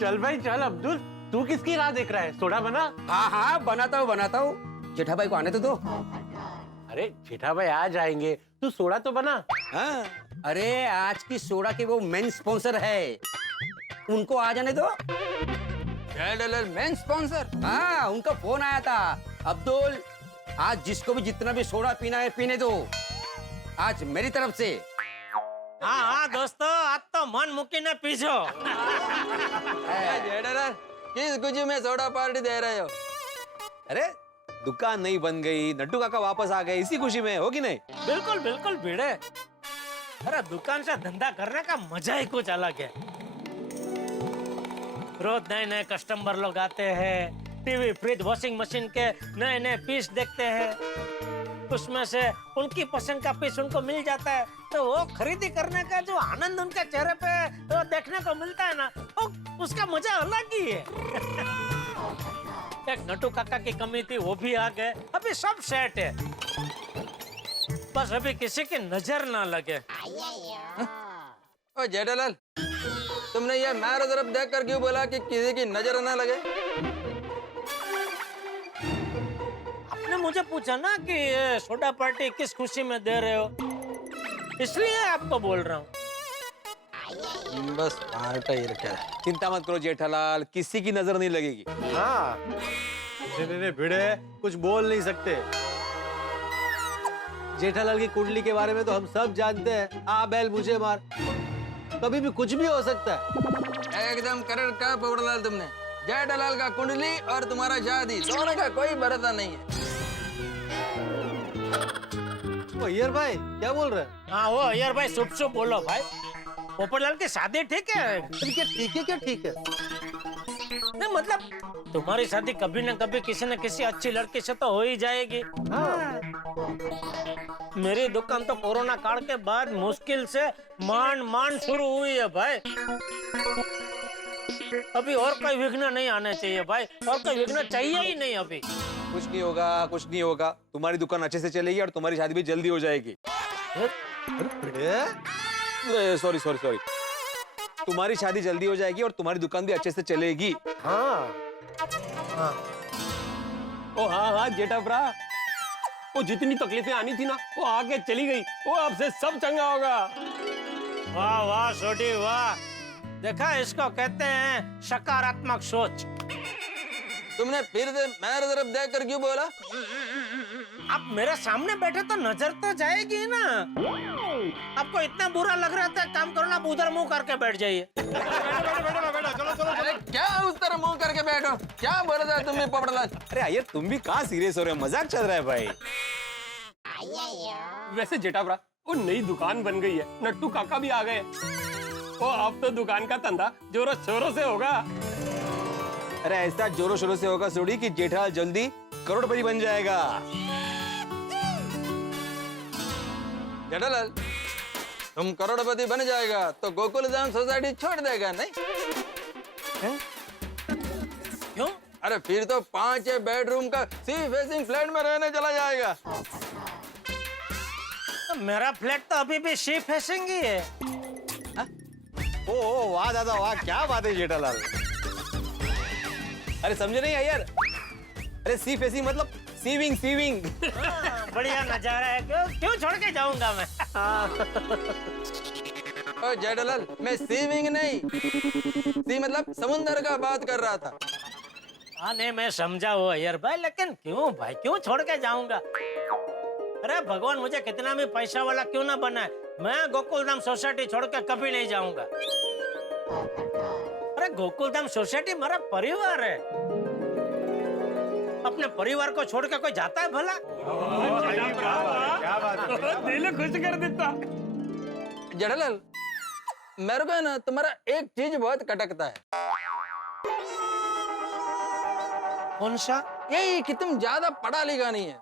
चल भाई चल अब्दुल, तू किसकी राह देख रहा है? सोडा बना। हाँ हाँ बनाता हूँ। जेठा भाई को आने तो दो। अरे जेठा भाई आ जाएंगे, तू सोडा तो बना। हाँ अरे आज की सोडा के वो मेन स्पॉन्सर है, उनको आ जाने दो। Main sponsor? हाँ उनका फोन आया था। अब्दुल आज जिसको भी जितना भी सोडा पीना है पीने दो, आज मेरी तरफ से। हाँ हाँ दोस्तों, आज तो मन मुकी ने पीछो। जेठा किस खुशी में सोडा पार्टी दे रहे हो? अरे दुकान नहीं बन गई, नट्टू काका वापस आ गए, इसी खुशी में, हो कि नहीं? बिल्कुल बिल्कुल भिड़े। अरे दुकान से धंधा करने का मजा ही कुछ अलग है। रोज नए नए कस्टमर लोग आते हैं, टीवी फ्रिज वॉशिंग मशीन के नए नए पीस देखते हैं, उसमें से उनकी पसंद का पीस उनको मिल जाता है, तो वो खरीदी करने का जो आनंद उनके चेहरे पे तो देखने को मिलता है ना, उसका मजा अलग ही है। एक नट्टू काका की कमी थी, वो भी आ गए, अभी सब सेट है, बस अभी किसी की नजर ना लगे। ओ जेठालाल, तुमने ये मेरे तरफ देख कर क्यों बोला कि किसी की नजर ना लगे? आपने मुझे पूछा ना कि ये सोडा पार्टी किस खुशी में दे रहे हो, इसलिए आपको बोल रहा हूँ। बस पार्टा ही रखा है। चिंता मत करो जेठालाल, किसी की नजर नहीं लगेगी। हाँ नहीं भिड़े, कुछ बोल नहीं सकते। जेठालाल की कुंडली के बारे में तो हम सब जानते हैं। आ बैल मुझे मार, कभी भी कुछ भी हो सकता है। एकदम करेक्ट कहा पोपटलाल तुमने। जेठालाल का कुंडली और तुम्हारा शादी, दोनों का कोई भरोसा नहीं है। ओ अय्यर भाई क्या बोल रहे हैं? हाँ वो अय्यर भाई शुभ शुभ बोलो भाई। पोपटलाल की शादी ठीक है? ठीक है ठीक है, क्या ठीक है? नहीं मतलब तुम्हारी शादी कभी न कभी किसी न किसी अच्छी लड़की से तो हो ही जाएगी। हाँ। मेरी दुकान तो कोरोना काल के बाद मुश्किल से मान शुरू हुई है भाई। अभी और कोई विघ्न नहीं आने चाहिए भाई, और कोई विघ्न चाहिए ही नहीं अभी। कुछ नहीं होगा, कुछ नहीं होगा। तुम्हारी दुकान अच्छे से चलेगी और तुम्हारी शादी भी जल्दी हो जाएगी। सॉरी सॉरी सॉरी, तुम्हारी शादी जल्दी हो जाएगी और तुम्हारी दुकान भी अच्छे से चलेगी। हाँ हाँ ओ हाँ जेठा भरा, वो जितनी तकलीफें आनी थी ना वो आके चली गई, वो आपसे सब चंगा होगा। वाह वाह छोटी वाह, देखा इसको कहते हैं सकारात्मक सोच। तुमने फिर से मेरे तरफ देख कर क्यों बोला? आप मेरे सामने बैठे तो नजर तो जाएगी ना। आपको इतना बुरा लग रहा था, काम करो ना, आप उधर मुंह करके बैठ जाइए। अरे क्या उस तरह मुंह करके बैठो? क्या बोल रहा है तुम भी पोपटलाल? अरे यार तुम भी कहाँ सीरियस हो रहे हो? मजाक चल रहा है भाई। वैसे जेठा भरा, वो नई दुकान बन गई है, नट्टू काका भी आ गए। ओ अब तो दुकान का धंधा जोरों शोरों से होगा। अरे ऐसा जोरों शोरों से होगा सोडी कि जेठालाल जल्दी करोड़पति बन जाएगा। जेठालाल, तुम करोड़पति बन जाएगा तो गोकुलधाम सोसाइटी छोड़ देगा नहीं? क्यों? अरे फिर तो 5 बेडरूम का सी फेसिंग फ्लैट में रहने चला जाएगा। तो मेरा फ्लैट तो अभी भी सी फेसिंग ही है। ओ वाह दादा वाह, क्या बात है जेठालाल। अरे समझे नहीं यार, अरे सी फेसिंग मतलब सीविंग सीविंग। बढ़िया नजारा है, क्यों छोड़ के जाऊंगा मैं। ओ जेठालाल, मैं सीविंग नहीं, सी मतलब समुंदर का बात कर रहा था। हाँ नहीं मैं समझा वो अय्यर भाई, लेकिन क्यों भाई, क्यों छोड़ के जाऊंगा? अरे भगवान मुझे कितना भी पैसा वाला क्यों ना बनाए, मैं गोकुलधाम सोसाइटी छोड़ के कभी नहीं जाऊंगा। अरे गोकुलधाम सोसाइटी मेरा परिवार है, अपने परिवार को छोड़ के कोई जाता है भला? क्या बात है? दिल खुश कर देता। जेठालाल, मेरे को है ना तुम्हारा एक चीज बहुत खटकता है। कौन सा? यही कि तुम ज्यादा पढ़ा लिखा नहीं है।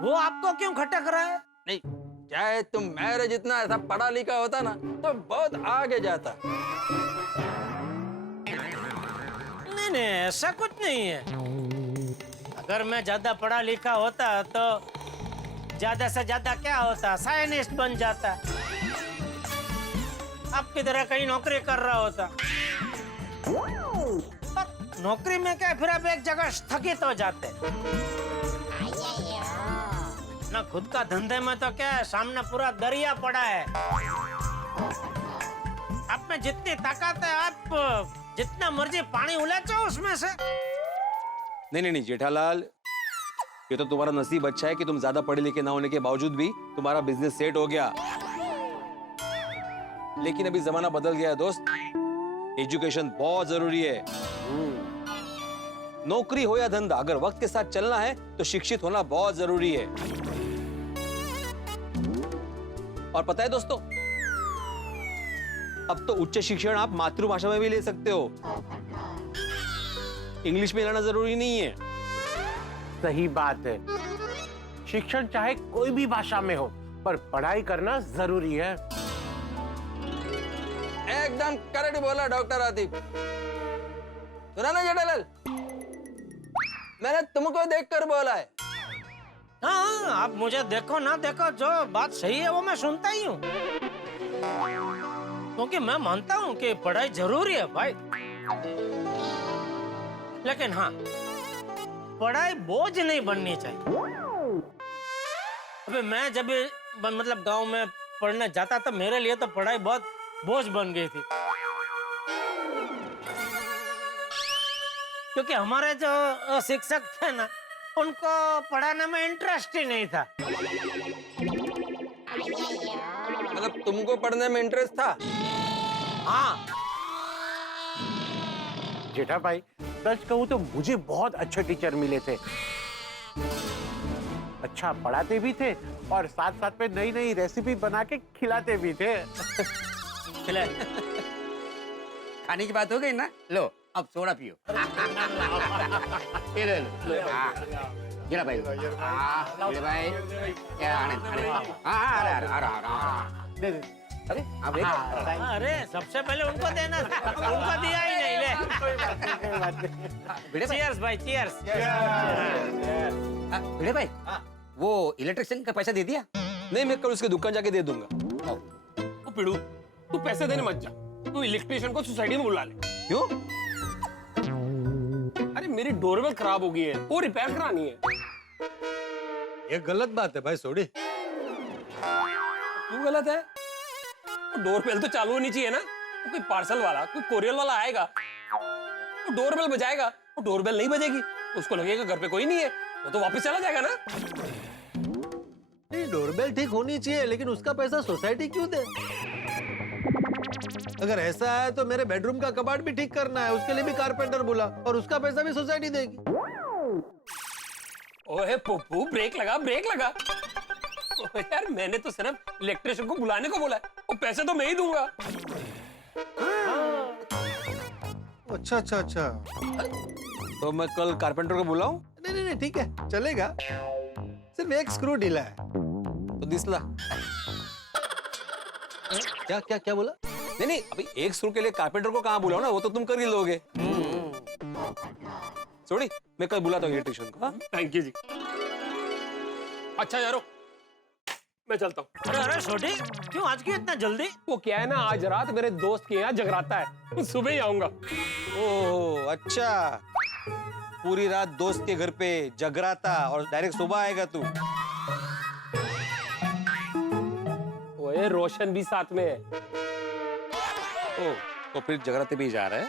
वो आपको क्यों खटक रहा है? नहीं, चाहे तुम मेरे जितना ऐसा पढ़ा लिखा होता ना तो बहुत आगे जाता। नहीं ऐसा कुछ नहीं है। अगर मैं ज्यादा पढ़ा लिखा होता तो ज्यादा से ज्यादा क्या होता, साइंटिस्ट बन जाता, आपकी तरह कहीं नौकरी कर रहा होता। पर नौकरी में क्या, फिर आप एक जगह स्थगित हो जाते। ना खुद का धंधे में तो क्या है, सामने पूरा दरिया पड़ा है। आप में जितनी ताकत है, आप जितना मर्जी पानी उलाचो उसमें से। नहीं जेठालाल, ये तो तुम्हारा नसीब अच्छा है कि तुम ज्यादा पढ़े लिखे ना होने के बावजूद भी तुम्हारा बिजनेस सेट हो गया। लेकिन अभी जमाना बदल गया है दोस्त, एजुकेशन बहुत जरूरी है। नौकरी हो या धंधा, अगर वक्त के साथ चलना है तो शिक्षित होना बहुत जरूरी है। और पता है दोस्तों, अब तो उच्च शिक्षण आप मातृभाषा में भी ले सकते हो, इंग्लिश में लेना जरूरी नहीं है। सही बात है, शिक्षण चाहे कोई भी भाषा में हो, पर पढ़ाई करना जरूरी है। एकदम करेक्ट बोला डॉक्टर आतिफ। सुना ना जेठालाल, मैंने तुमको देखकर बोला है। हाँ, आप मुझे देखो ना देखो, जो बात सही है वो मैं सुनता ही हूँ, क्योंकि मैं मानता हूँ कि पढ़ाई जरूरी है भाई। लेकिन हाँ, पढ़ाई बोझ नहीं बननी चाहिए। अबे मैं जब मतलब गांव में पढ़ने जाता था, मेरे लिए तो पढ़ाई बहुत बोझ बन गई थी, क्योंकि हमारे जो शिक्षक थे ना, उनको पढ़ाने में इंटरेस्ट ही नहीं था। मतलब तुमको पढ़ने में इंटरेस्ट था? हाँ जेठा भाई, सच कहूँ तो मुझे बहुत अच्छे टीचर मिले थे, अच्छा पढ़ाते भी थे और साथ साथ में नई नई रेसिपी बना के खिलाते भी थे। खाने की बात हो गई ना, लो अब सोडा पियो। ये ले लो। गिरा भाई, गिरा भाई, क्या आने दे दे। अरे आप एक अरे सबसे पहले उनको देना था, उनको दिया ही नहीं। ले चीयर्स भाई, चीयर्स। भिड़े भाई, वो इलेक्ट्रिशियन का पैसा दे दिया? नहीं, मैं कल उसके दुकान जाके दे दूंगा। ओ पिड़ू, तू पैसे देने मत जा, तू इलेक्ट्रिशियन को सोसाइटी में बुला ले। क्यों? अरे मेरी डोरबेल खराब हो गई है, वो रिपेयर करानी है। ये गलत बात है भाई सोडी। क्यों गलत है? डोरबेल तो चालू होनी चाहिए ना। तो कोई पार्सल वाला, कोई कोरियर वाला आएगा, वो डोरबेल बजाएगा, वो डोरबेल नहीं बजेगी तो उसको लगेगा घर पे कोई नहीं है, वो तो वापस चला जाएगा ना। नहीं, डोरबेल ठीक होनी चाहिए, लेकिन उसका पैसा सोसाइटी क्यों दे? अगर ऐसा है तो मेरे बेडरूम का कबाड़ भी ठीक करना है, उसके लिए भी कारपेंटर बुला, और उसका पैसा भी सोसाइटी देगी। ओए पप्पू, ब्रेक लगा, ब्रेक लगा। ओए यार, मैंने तो सिर्फ इलेक्ट्रिशियन को बुलाने को बोला है, वो पैसे तो मैं ही दूंगा। अच्छा अच्छा अच्छा, तो मैं कल कारपेंटर को बुलाऊं? नहीं ठीक है, चलेगा। सिर्फ एक स्क्रू ढीला है तो दिसला। क्या क्या क्या बोला? नहीं, अभी एक स्क्रू के लिए कारपेंटर को कहाँ बुलाओ ना, वो तो तुम कर ही लोगे। सोडी, मैं कल बुलाता हूँ इलेक्ट्रिशियन को। थैंक यू जी। अच्छा यारो, मैं चलता हूँ। अरे छोटी, क्यों आज क्यों इतना जल्दी? वो क्या है ना, आज रात मेरे दोस्त के यहाँ जगराता है, सुबह ही आऊंगा। ओह अच्छा, पूरी रात दोस्त के घर पे जगराता और डायरेक्ट सुबह आएगा तू? ओए रोशन भी साथ में है। ओह, तो फिर जगराते भी जा रहा है।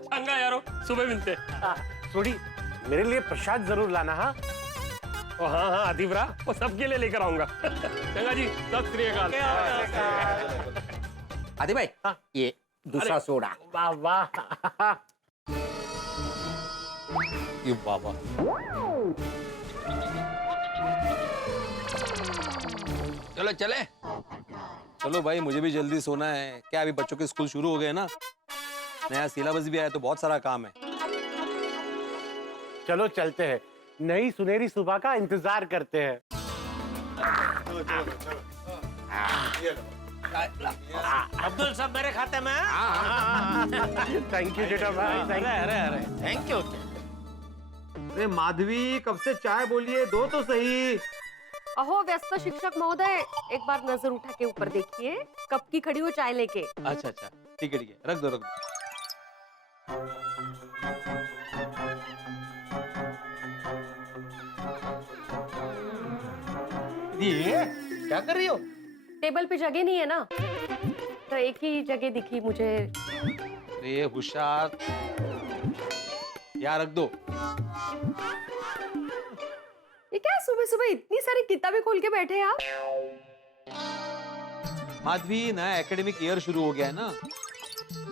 चंगा यारो, सुबह मिलते हैं। थोड़ी मेरे लिए प्रसाद जरूर लाना। हाँ हाँ आदिव रहा, वो सबके लिए लेकर आऊंगा। चंगा जी, सत श्री अकाल। आदि भाई, ये दूसरा सोडा। वाह वाह। ये बाबा, चलो चले। चलो भाई, मुझे भी जल्दी सोना है। क्या अभी बच्चों के स्कूल शुरू हो गए ना, नया सिलेबस भी आया तो बहुत सारा काम है। चलो चलते हैं, नई सुनहरी सुबह का इंतजार करते हैं। अब्दुल सब मेरे खाते में है? थैंक यू जेठा भाई, अरे अरे अरे, थैंक यू। अरे माधवी, कब से चाय बोलिए, दो तो सही। अहो व्यस्त शिक्षक महोदय, एक बार नजर उठा के ऊपर देखिए, कब की खड़ी हो चाय लेके। अच्छा अच्छा, ठीक है रख दो। ये क्या कर रही हो? टेबल पे जगह नहीं है ना, तो एक ही जगह दिखी मुझे। अरे होशियार, यहाँ रख दो। ये क्या सुबह सुबह इतनी सारी किताबें खोल के बैठे हैं आप? माधवी, नया एकेडमिक ईयर शुरू हो गया है ना,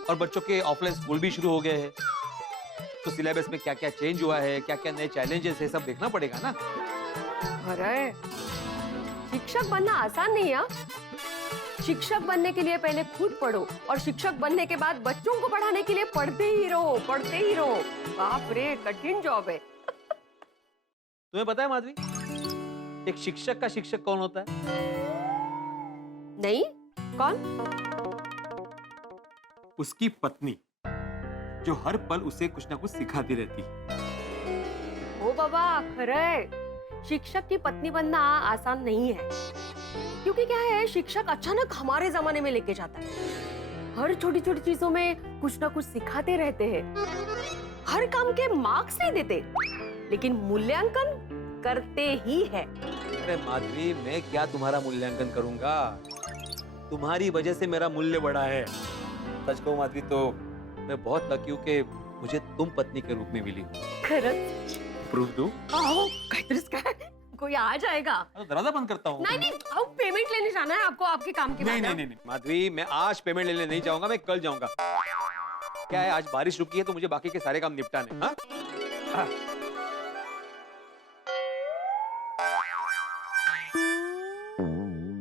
और बच्चों के ऑफलाइन स्कूल भी शुरू हो गए हैं, तो सिलेबस में क्या क्या चेंज हुआ है, क्या क्या नए चैलेंजेस है, सब देखना पड़ेगा ना। अरे शिक्षक बनना आसान नहीं है। शिक्षक बनने के लिए पहले खुद पढ़ो, और शिक्षक बनने के बाद बच्चों को पढ़ाने के लिए पढ़ते ही रहो। बाप रे, कठिन जॉब है। तुम्हें पता है माधवी, एक शिक्षक का शिक्षक कौन होता है? नहीं, कौन? उसकी पत्नी, जो हर पल उसे कुछ ना कुछ सिखाती रहती है। ओ बाबा, खरं शिक्षक की पत्नी बनना आसान नहीं है, क्योंकि क्या है, शिक्षक अचानक हमारे जमाने में लेके जाता है। हर छोटी छोटी चीजों में कुछ ना कुछ सिखाते रहते हैं। हर काम के मार्क्स नहीं देते, लेकिन मूल्यांकन करते ही है। अरे माधवी, मैं क्या तुम्हारा मूल्यांकन करूंगा? तुम्हारी वजह से मेरा मूल्य बढ़ा है। सच कहूं माधवी, तो मैं बहुत लकी हूं कि मुझे तुम पत्नी के रूप में मिली हो। खरंच? प्रूफ दूं? आओ, काहीतरीच काय, कोई आ जाएगा। दरवाजा बंद करता हूँ। नहीं, आओ, पेमेंट लेने जाना है आपको, आपके काम के बाद। नहीं माधवी, मैं आज पेमेंट लेने नहीं जाऊंगा, मैं कल जाऊंगा। क्या है, आज बारिश रुकी है तो मुझे बाकी के सारे काम निपटाने। हाँ?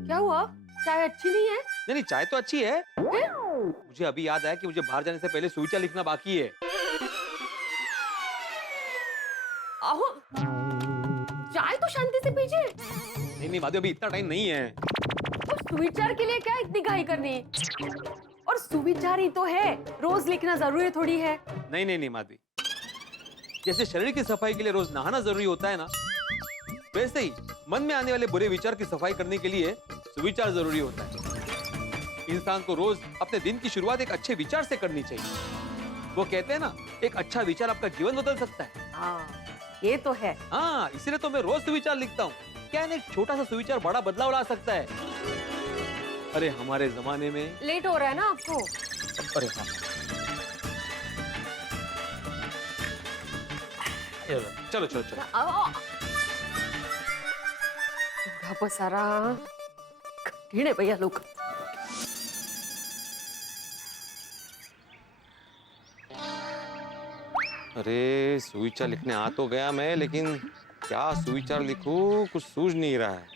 क्या हुआ? चाय अच्छी नहीं है? नहीं, चाय तो अच्छी है। मुझे अभी याद आया कि मुझे बाहर जाने से पहले सुविचार लिखना बाकी है। आहो, चाय तो शांति से पीजिए। नहीं माधवी, अभी इतना टाइम नहीं है। और सुविचार के लिए क्या इतनी घाई करनी? और सुविचार ही तो है, रोज लिखना जरूरी थोड़ी है। नहीं माधवी, जैसे शरीर की सफाई के लिए रोज नहाना जरूरी होता है ना, वैसे ही मन में आने वाले बुरे विचार की सफाई करने के लिए सुविचार जरूरी होता है। इंसान को रोज अपने दिन की शुरुआत एक अच्छे विचार से करनी चाहिए। वो कहते हैं ना, एक अच्छा विचार आपका जीवन बदल सकता है। हाँ, ये तो है। हाँ, इसलिए तो मैं रोज सुविचार लिखता हूँ। क्या है ना, एक छोटा सा सुविचार बड़ा बदलाव ला सकता है। अरे हमारे जमाने में लेट हो रहा है ना आपको? अरे हाँ, चलो चलो चलो। आओ। थोड़ा पसारा कठिन है भैया लोग। अरे सुविचार लिखने आ तो गया मैं, लेकिन क्या सुविचार लिखूं, कुछ सूझ नहीं रहा है।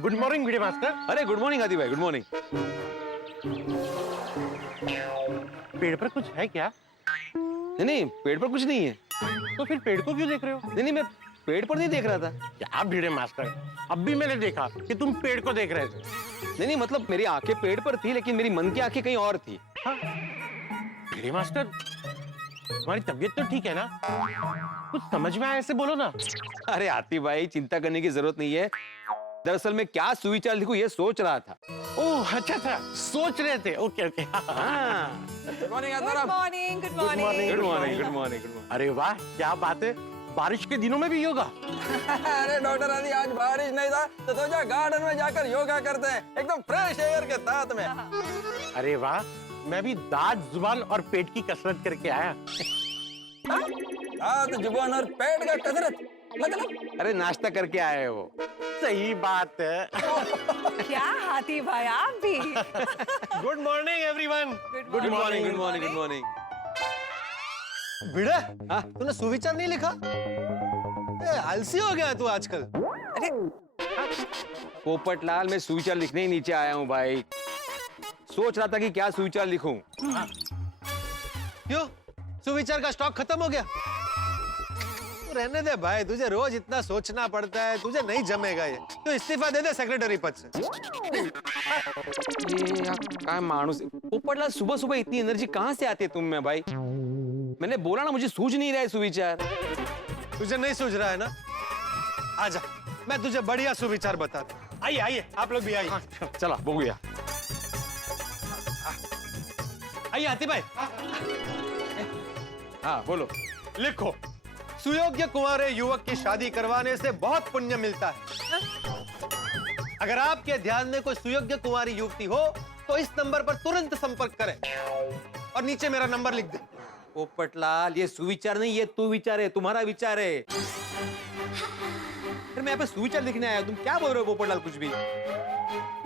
Good morning video master. अरे गुड मॉर्निंग आदि भाई, गुड मॉर्निंग। पेड़ पर कुछ है क्या? नहीं, पेड़ पर कुछ नहीं है। तो फिर पेड़ को क्यों देख रहे हो? नहीं, मैं पेड़ पर नहीं देख रहा था। क्या भिड़े मास्टर, अब भी मैंने देखा कि तुम पेड़ को देख रहे थे। नहीं, मतलब मेरी आंखें पेड़ पर थी, लेकिन मेरी मन की आंखें कहीं और थी। हाँ? भिड़े मास्टर, तुम्हारी तबीयत तो ठीक है ना? कुछ समझ में आया ऐसे बोलो ना। अरे आती भाई, चिंता करने की जरूरत नहीं है। दरअसल मैं क्या सुविचार लिखूं ये सोच रहा था। ओह अच्छा था, सोच रहे थे। Okay okay. हाँ। Good morning Atmaram. Good morning, good morning, good morning. अरे वाह, क्या बात है, बारिश के दिनों में भी योगा? अरे डॉक्टर आदि, आज बारिश नहीं था तो सोचा गार्डन में जाकर योगा करते हैं, एकदम फ्रेश एयर के साथ में। अरे वाह, मैं भी दांत, जुबान और पेट की कसरत करके आया। दांत, जुबान और पेट का कसरत मतलब? अरे नाश्ता करके आए हो। सही बात है। क्या हाथी भाई आप भी। Good morning everyone. Good morning, good morning, good morning. भिड़ा, तूने सुविचार नहीं लिखा? आलसी हो गया तू आजकल। पोपटलाल, मैं सुविचार लिखने ही नीचे आया हूँ भाई। सोच रहा था कि क्या सुविचार लिखूं। क्यों, सुविचार का स्टॉक खत्म हो गया? रहने दे भाई, तुझे रोज इतना सोचना पड़ता है, तुझे नहीं जमेगा ये। तो इस्तीफा दे दे सेक्रेटरी पद से। काय माणूस पोपटलाल, सुबह सुबह इतनी एनर्जी कहाँ से आती है तुम में भाई? मैंने बोला ना, मुझे सूझ नहीं रहा है सुविचार। तुझे नहीं सूझ रहा है ना? आजा, मैं तुझे बढ़िया सुविचार बताता हूँ। आइए आइए, आप लोग भी आइए। चला बघूया। आइए हाथी भाई। हाँ बोलो। लिखो, सुयोग्य कुंवारे युवक की शादी करवाने से बहुत पुण्य मिलता है। अगर आपके ध्यान में कोई सुयोग्य कुंवारी युवती हो तो इस नंबर पर तुरंत संपर्क करें और नीचे मेरा नंबर लिख दें। पोपटलाल, ये सुविचार नहीं, ये तू विचार है, तुम्हारा विचार है। फिर मैं यहाँ पे सुविचार लिखने आया, तुम क्या बोल रहे हो पोपटलाल? कुछ भी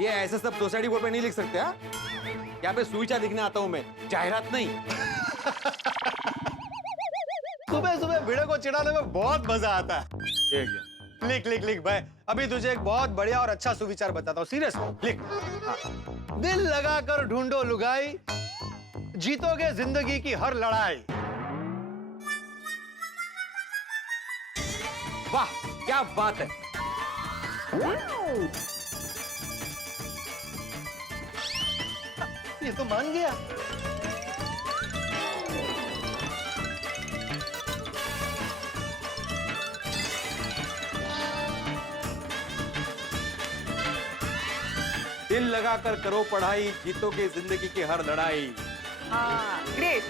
ये ऐसे सब सोसाइटी बोर्ड पे नहीं लिख सकते। हाँ, यहाँ पे सुविचार लिखने आता हूँ मैं, जाहिरात नहीं। सुबह सुबह भिड़े को चिढ़ाने में बहुत मजा आता है। लिख लिख लिख भाई, अभी तुझे एक बहुत बढ़िया और अच्छा सुविचार बताता हूँ, सीरियस लिख। हाँ। दिल लगाकर ढूंढो लुगाई, जीतोगे जिंदगी की हर लड़ाई। वाह, क्या बात है। ये तो मान गया। दिल लगाकर करो पढ़ाई, जीतोगे जिंदगी की हर लड़ाई। हाँ ग्रेट।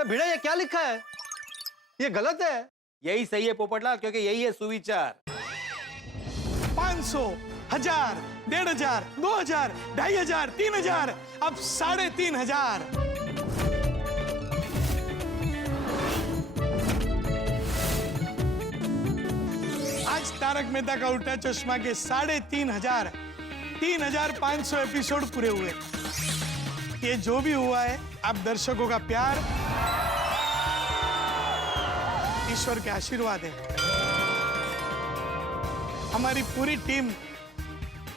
भिड़े ये क्या लिखा है? ये गलत है। यही सही है पोपटलाल, क्योंकि यही है सुविचार। 500, 1000, 1500, 2000, 2500, 3000, अब 3500। आज तारक मेहता का उल्टा चश्मा के 3500, 3500 एपिसोड पूरे हुए। ये जो भी हुआ है, आप दर्शकों का प्यार, ईश्वर के आशीर्वाद है। हमारी पूरी टीम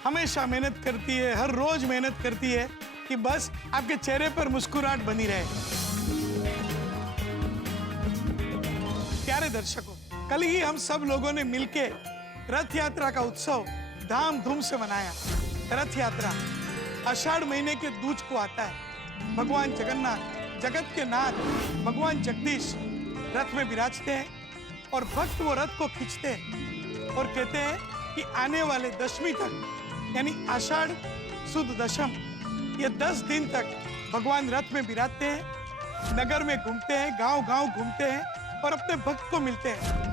हमेशा मेहनत करती है, हर रोज मेहनत करती है कि बस आपके चेहरे पर मुस्कुराहट बनी रहे। प्यारे दर्शकों, कल ही हम सब लोगों ने मिलके रथ यात्रा का उत्सव धामधूम से मनाया। रथ यात्रा आषाढ़ महीने के दूज को आता है। भगवान जगन्नाथ, जगत के नाथ भगवान जगदीश रथ में विराजते हैं और भक्त वो रथ को खींचते हैं और कहते हैं कि आने वाले दशमी तक, यानी आषाढ़ सुद दशम, ये 10 दिन तक भगवान रथ में विराजते हैं, नगर में घूमते हैं, गांव-गांव घूमते हैं और अपने भक्त को मिलते हैं।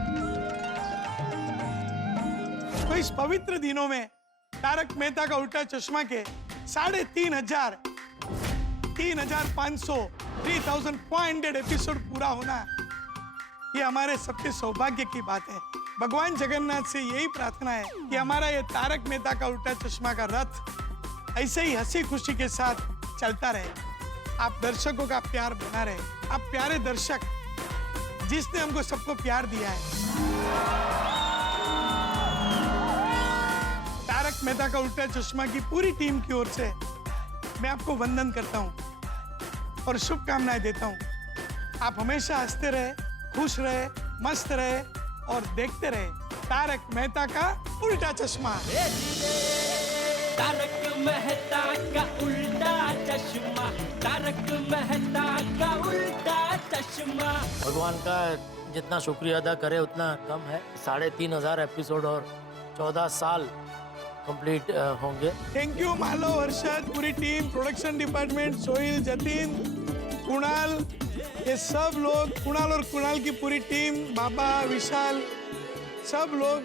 तो इस पवित्र दिनों में तारक मेहता का उल्टा चश्मा के 3500, 3500, 3500 एपिसोड पूरा होना, ये हमारे सबके सौभाग्य की बात है। भगवान जगन्नाथ से यही प्रार्थना है कि हमारा ये तारक मेहता का उल्टा चश्मा का रथ ऐसे ही हंसी खुशी के साथ चलता रहे। आप दर्शकों का प्यार बना रहे। आप प्यारे दर्शक, जिसने हमको सबको प्यार दिया है। तारक मेहता का उल्टा चश्मा की पूरी टीम की ओर से मैं आपको वंदन करता हूँ और शुभकामनाएं देता हूँ। आप हमेशा हंसते रहे, खुश रहे, मस्त रहे और देखते रहे तारक मेहता का उल्टा चश्मा। तारक मेहता का उल्टा चश्मा, तारक मेहता का उल्टा चश्मा। भगवान का जितना शुक्रिया अदा करे उतना कम है। 3500 एपिसोड और 14 साल कंप्लीट होंगे। थैंक यू मालो, वर्षद, पूरी team, production department, Sohil, Jatin, Kunal, ये सब लोग, कुणाल और कुणाल की पूरी टीम, बाबा, विशाल, सब लोग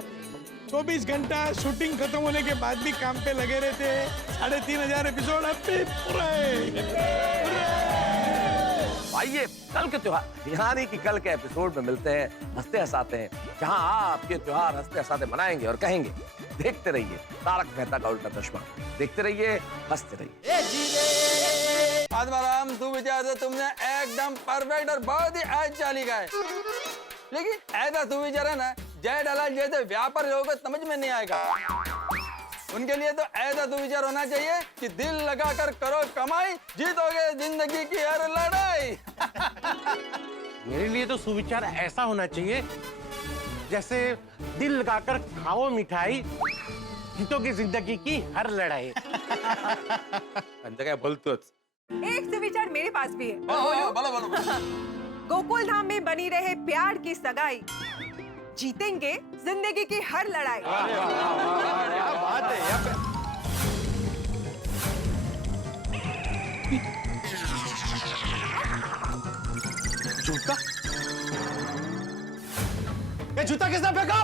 24 घंटा शूटिंग खत्म होने के बाद भी काम पे लगे रहते हैं। 3500 एपिसोड अब भी पूरे। आइए कल के त्योहार यानी कि कल के एपिसोड में मिलते हैं, हंसते हंसाते हैं, जहां आपके त्योहार हंसते हंसाते मनाएंगे और कहेंगे देखते रहिए तारक मेहता का उल्टा चश्मा, देखते रहिए, हंसते रहिए। आत्माराम, तू विचार से तुमने एकदम परफेक्ट और बहुत ही आज चाली का है, लेकिन ऐसा तू विचार है ना, जय डाला जैसे व्यापार लोगों को समझ में नहीं आएगा। उनके लिए तो ऐसा सुविचार होना चाहिए कि दिल लगाकर करो कमाई, जीतोगे जिंदगी की हर लड़ाई। मेरे लिए तो सुविचार ऐसा होना चाहिए जैसे दिल लगाकर खाओ मिठाई, जीतोगे जिंदगी की हर लड़ाई। त्यांचं काय बोलतोच. एक सुविचार मेरे पास भी है। बोलो। गोकुल धाम में बनी रहे प्यार की सगाई, जीतेंगे जिंदगी की हर लड़ाई। क्या बात है यार। जूता? ये जूता किसने फेंका?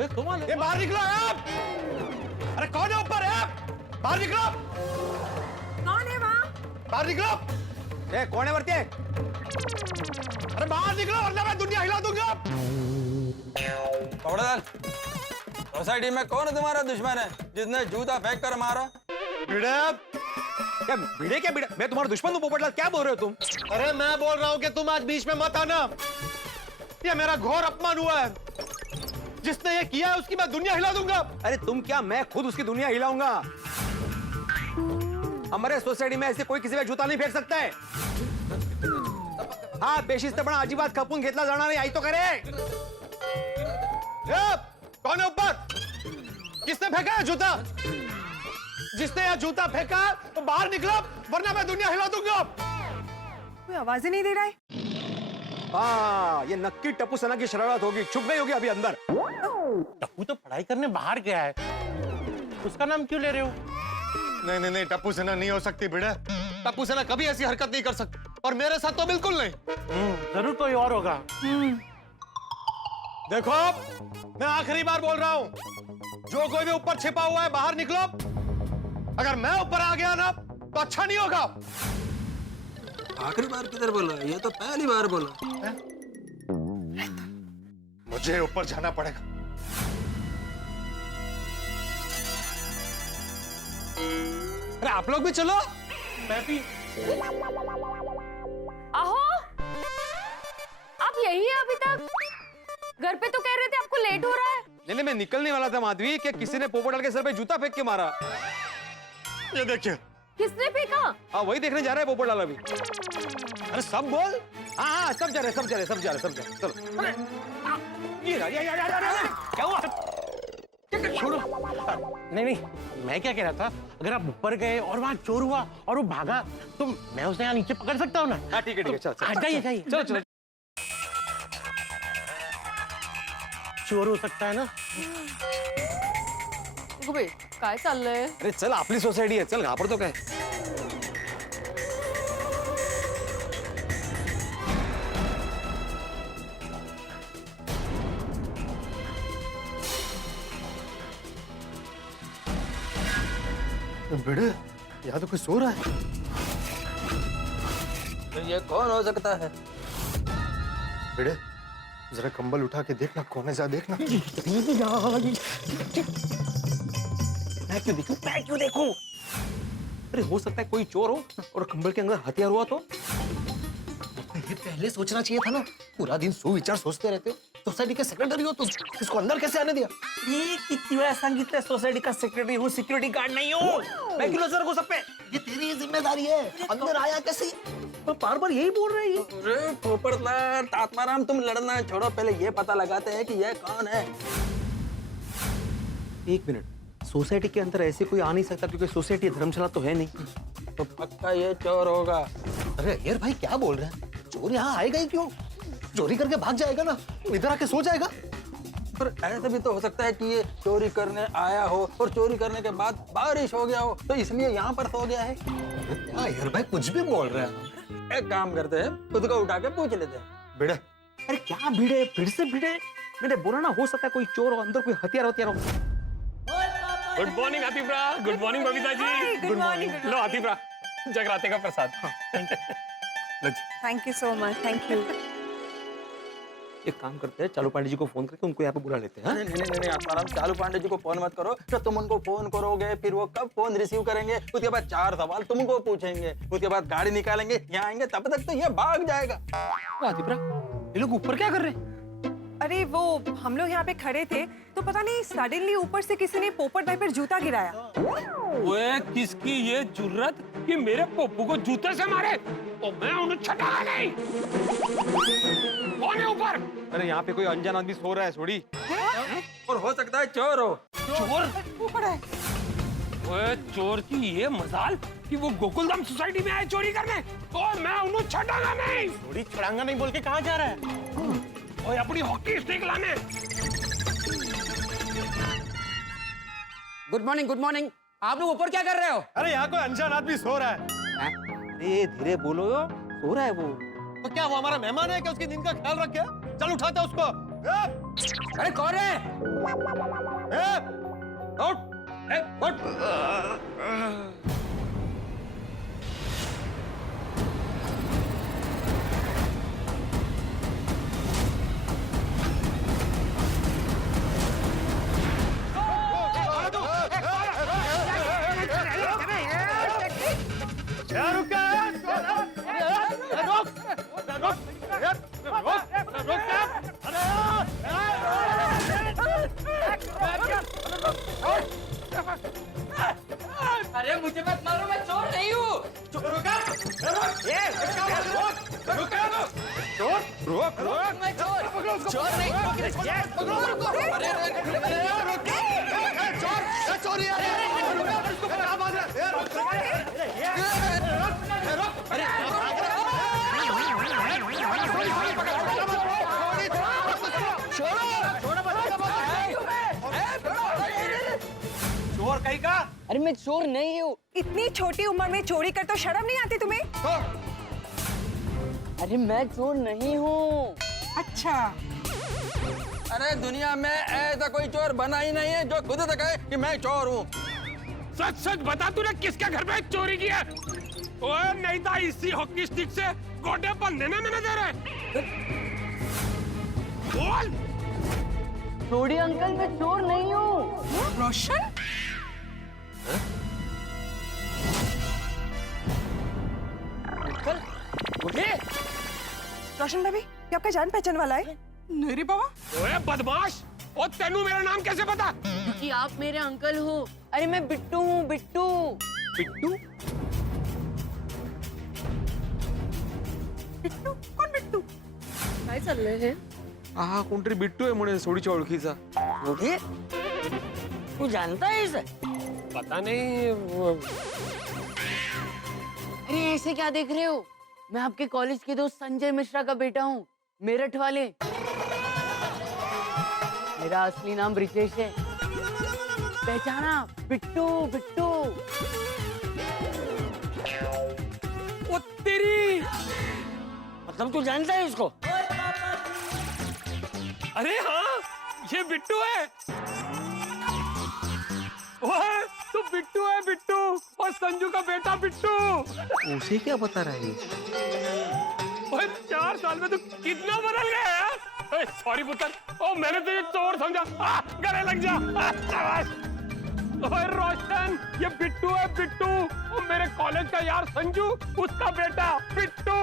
ये बाहर निकलो आप! अरे कौन है ऊपर है? बाहर निकलो! कौन है वहाँ? बाहर निकलो! ए कौन है वरती? अरे बाहर निकलो वरना मैं दुनिया हिला दूंगा! कपड़ेदार, सोसाइटी में कौन तुम्हारा दुश्मन है जिसने जूता फेंक कर मारा? भिड़े! क्या भिड़े क्या भिड़े? मैं तुम्हारा दुश्मन हूँ पोपटलाल, क्या बोल रहे हो तुम? अरे मैं बोल रहा हूँ कि तुम आज बीच में मत आना। ये मेरा घोर अपमान हुआ है। जिसने ये किया है उसकी मैं दुनिया हिला दूंगा। अरे तुम क्या, मैं खुद उसकी दुनिया हिलाऊंगा। हमारे सोसाइटी में ऐसे कोई किसी पे जूता नहीं फेंक सकता है। हाँ बेशिस्तपणा अजिबात खपून घेतला जाणार नाही, आई तो करे। कौन है ऊपर? किसने फेंका है जूता? जिसने यह जूता फेंका तो बाहर निकलो वरना मैं दुनिया हिला दूंगा। कोई आवाज ही नहीं दे रहा है। हाँ ये नक्की टप्पू सना की शरारत होगी, छुप गई होगी अभी अंदर। टप्पू तो पढ़ाई करने बाहर गया है, उसका नाम क्यों ले रहे हो? नहीं टप्पू सेना नहीं हो सकती भिड़े। टप्पू सेना कभी ऐसी हरकत नहीं कर सकती और मेरे साथ तो बिल्कुल नहीं। जरूर कोई और होगा। देखो मैं आखिरी बार बोल रहा हूँ, जो कोई भी ऊपर छिपा हुआ है बाहर निकलो। अगर मैं ऊपर आ गया ना तो अच्छा नहीं होगा। आखिरी बार किधर बोला? ये तो पहली बार बोला। मुझे ऊपर जाना पड़ेगा। अरे आप लोग भी चलो। मैं भी। आहो, आप यही है अभी तक? घर पे तो कह रहे थे आपको लेट हो रहा है। नहीं मैं निकलने वाला था माधवी कि किसी ने पोपटलाल के सर पे जूता फेंक के मारा। ये देखिए। किसने फेंका? हाँ वही देखने जा रहा है पोपटलाल अभी। अरे सब बोल। हाँ सब जा रहे चलो। अरे क्या हुआ? छोड़ो। नहीं, मैं क्या कह रहा था, अगर आप ऊपर गए और वहाँ चोर हुआ और वो भागा तो मैं उसे यहाँ नीचे पकड़ सकता हूँ ना? हाँ ठीक है चल जाइए। चलो चोर हो सकता है ना? काय चाललंय? अरे चल आपली सोसायटी आहे, चल घाबरतो काय? भिड़े यहाँ तो कोई सो रहा है। तो ये कौन हो सकता है? भिड़े जरा कंबल उठा के देखना कौन है, जा देखना। मैं क्यों देखूं? अरे हो सकता है कोई चोर हो और कंबल के अंदर हथियार हुआ तो? ये पहले सोचना चाहिए था ना। पूरा दिन सुविचार सोचते रहते हो। सोसाइटी के सेक्रेटरी हो तुम, इसको अंदर कैसे आने दिया? किती वेळा सांगितलं सोसायटी का सेक्रेटरी हूँ, सिक्योरिटी गार्ड नहीं हूँ। मैं क्यों नजर घुस सकते? ये तेरी जिम्मेदारी है। अंदर आया कैसे? तो बार यही बोल रही है। अरे पोपटलाल, आत्माराम तुम लड़ना छोड़ो, पहले ये पता लगाते हैं कि ये कौन है। एक मिनट, सोसाइटी के अंदर ऐसे कोई आ नहीं सकता क्योंकि सोसाइटी धर्मशाला तो है नहीं। तो पक्का ये चोर होगा। अरे यार भाई क्या बोल रहे हैं? चोर यहाँ आएगा ही क्यों? चोरी करके भाग जाएगा ना, इधर आके सो जाएगा। पर ऐसा भी तो हो सकता है कि ये चोरी करने आया हो और चोरी करने के बाद बारिश हो गया हो तो इसलिए यहाँ पर सो गया है। क्या यार भाई कुछ भी बोल रहे हैं। एक काम करते हैं, खुद को उठा के पूछ लेते हैं। भिड़े अरे क्या भिड़े, फिर से भिड़े? मैंने बोला ना हो सकता है कोई चोर हो, अंदर कोई हथियार हो। Good morning Atifra, good morning Babita ji. Good morning. लो आतिफरा, जगराते का प्रसाद। लो जी। Thank you so much, thank you. एक काम करते हैं, चालू पांडे जी को फोन करके उनको यहाँ पे बुला लेते हैं। नहीं आत्माराम, चालू पांडे जी को फोन मत करो। तो तुम उनको फोन करोगे फिर वो कब फोन रिसीव करेंगे, उसके बाद 4 सवाल तुमको पूछेंगे, उसके बाद गाड़ी निकालेंगे, यहाँ आएंगे, तब तक तो ये भाग जाएगा। आतिफरा, ये लोग ऊपर क्या कर रहे हैं? अरे वो हम लोग यहाँ पे खड़े थे तो पता नहीं सडनली ऊपर से किसी ने पोपट भाई पर जूता गिराया। ओए किसकी ये जुर्रत कि मेरे पप्पू को जूते से मारे और मैं उन्हें छटाऊंगा नहीं। कौन है ऊपर? अरे यहाँ पे कोई अनजान आदमी सो रहा है सोड़ी। और हो सकता है चोर हो। चोर? ऊपर है। ओए चोर की ये मजाल कि वो गोकुलधाम सोसाइटी में आए चोरी करने और मैं उन्हें छटाऊंगा नहीं। थोड़ी छड़ांगा नहीं बोल के कहाँ जा रहा है? ओए अपनी हॉकी स्टिक लाने। Good morning. आप लोग ऊपर क्या कर रहे हो? अरे यहाँ कोई अनजान आदमी सो रहा है। अरे धीरे बोलो, सो रहा है वो। तो क्या वो हमारा मेहमान है क्या? उसकी नींद का ख्याल रखे। चल उठाते उसको। अरे कौन है? उठ। उठ। अरे मुझे मत मारो, मैं चोर नहीं हूँ। मैं चोर नहीं चोर कहीं का? अरे मैं चोर नहीं हूँ। इतनी छोटी उम्र में चोरी कर तो शर्म नहीं आती तुम्हें? अरे मैं चोर नहीं हूँ। अच्छा, अरे दुनिया में ऐसा कोई चोर बना ही नहीं है जो खुद तक कहे कि मैं चोर हूँ। सच सच बता तूने किसके घर पे चोरी की है? ओए नहीं था इसी हॉकी स्टिक से गोटे बंधने में मैंने दे रहे। बोल। छोड़िए अंकल, मैं चोर नहीं हूँ। रोशन? अंकल उठे। रोशन भाभी, ये आपका जान पहचान वाला है? नहीं रे बाबा। ओए बदमाश, और तेनू मेरा नाम कैसे पता? क्योंकि आप मेरे अंकल हो। अरे मैं बिट्टू हूँ, बिट्टू। बिट्टू? बिट्टू? कौन बिट्टू? काय चाललंय हे? हा कोणतरी बिट्टू आहे म्हणे सोडीच्या ओळखीचा। उठे? तू जानता है इसे? पता नहीं अरे ऐसे क्या देख रहे हो? मैं आपके कॉलेज के दोस्त संजय मिश्रा का बेटा हूँ, मेरठ वाले। मेरा असली नाम ब्रिजेश है। पहचाना? बिट्टू, बिट्टू। ओ तेरी। मतलब तू जानता है इसको? अरे हाँ, ये बिट्टू है। ओए तू बिट्टू है, बिट्टू, और संजू का बेटा बिट्टू। उसे क्या बता रहा है? ओए 4 साल में तू कितना बदल गया है? सॉरी पुत्र, ओ मैंने तुझे चोर समझा। गले लग जा। शाबाश। ओए रोशन, ये बिट्टू है, बिट्टू, और मेरे कॉलेज का यार संजू, उसका बेटा बिट्टू।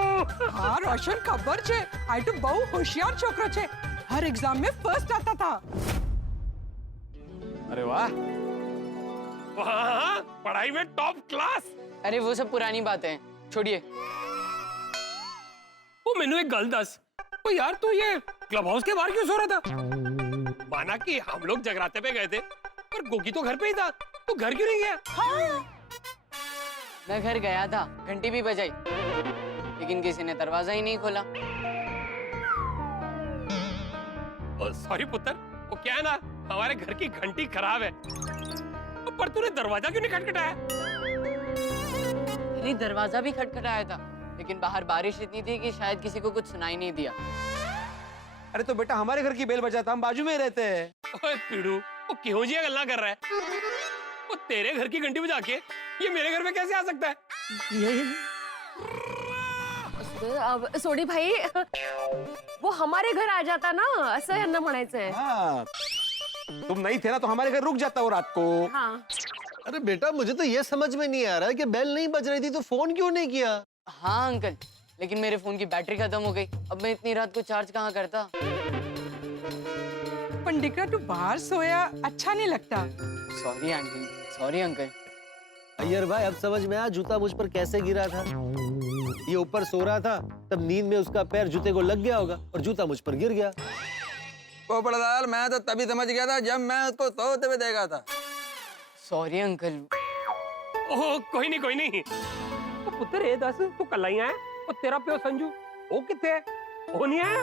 हाँ रोशन, खबर छे। आई तो बहु होशियार छोकरो छे। हर एग्जाम में फर्स्ट आता था। अरे वाह। हाँ, पढ़ाई में टॉप क्लास। अरे वो सब पुरानी बातें, छोड़िए। वो मैंने एक गल दस, ओ यार तू ये क्लब हाउस के बाहर क्यों सो रहा था? माना कि हम लोग जगराते पे गए थे, पर गोगी तो घर पे ही था, तू घर क्यों नहीं गया? मैं घर गया था, घंटी भी बजाई, लेकिन किसी ने दरवाजा ही नहीं खोला। सॉरी पुत्र, वो क्या है ना, हमारे घर की घंटी खराब है, पर तूने दरवाजा क्यों नहीं खटखटाया? अरे दरवाजा भी खटखटाया था, लेकिन बाहर बारिश इतनी थी कि शायद किसी को कुछ सुनाई नहीं दिया। अरे तो बेटा हमारे घर की बेल बजाता, हम बाजू में ही रहते हैं। ओए पीड़ू, वो क्यों जी गल्ला कर रहा है? वो तेरे घर की घंटी बजा के ये मेरे घर में कैसे आ सकता है? अब सोडी भाई, वो हमारे घर आ जाता ना, असं यांना म्हणायचंय। हाँ, तुम नहीं थे ना तो हमारे घर रुक जाता वो रात को। हाँ अरे बेटा, मुझे तो ये समझ में नहीं आ रहा है कि बेल नहीं बज रही थी तो फोन क्यों नहीं किया? हाँ अंकल, लेकिन मेरे फोन की बैटरी खत्म हो गई। अब मैं इतनी रात को चार्ज कहाँ करता? पंडिकरा तू बाहर सोया अच्छा नहीं लगता। Sorry aunty, sorry uncle. Iyer भाई अब समझ में आया जूता मुझ पर कैसे गिरा था। ये ऊपर सो रहा था, तब नींद में उसका पैर जूते को लग गया होगा और जूता मुझ पर गिर गया। ओ बड़दाल, मैं तो तभी समझ गया था जब मैं उसको सोते हुए देखा था। Sorry uncle. ओह कोई नहीं कोई नहीं। तो पुत्र ये दस तू कल ही आया और तेरा प्यो संजू वो कितने है? वो नहीं आया?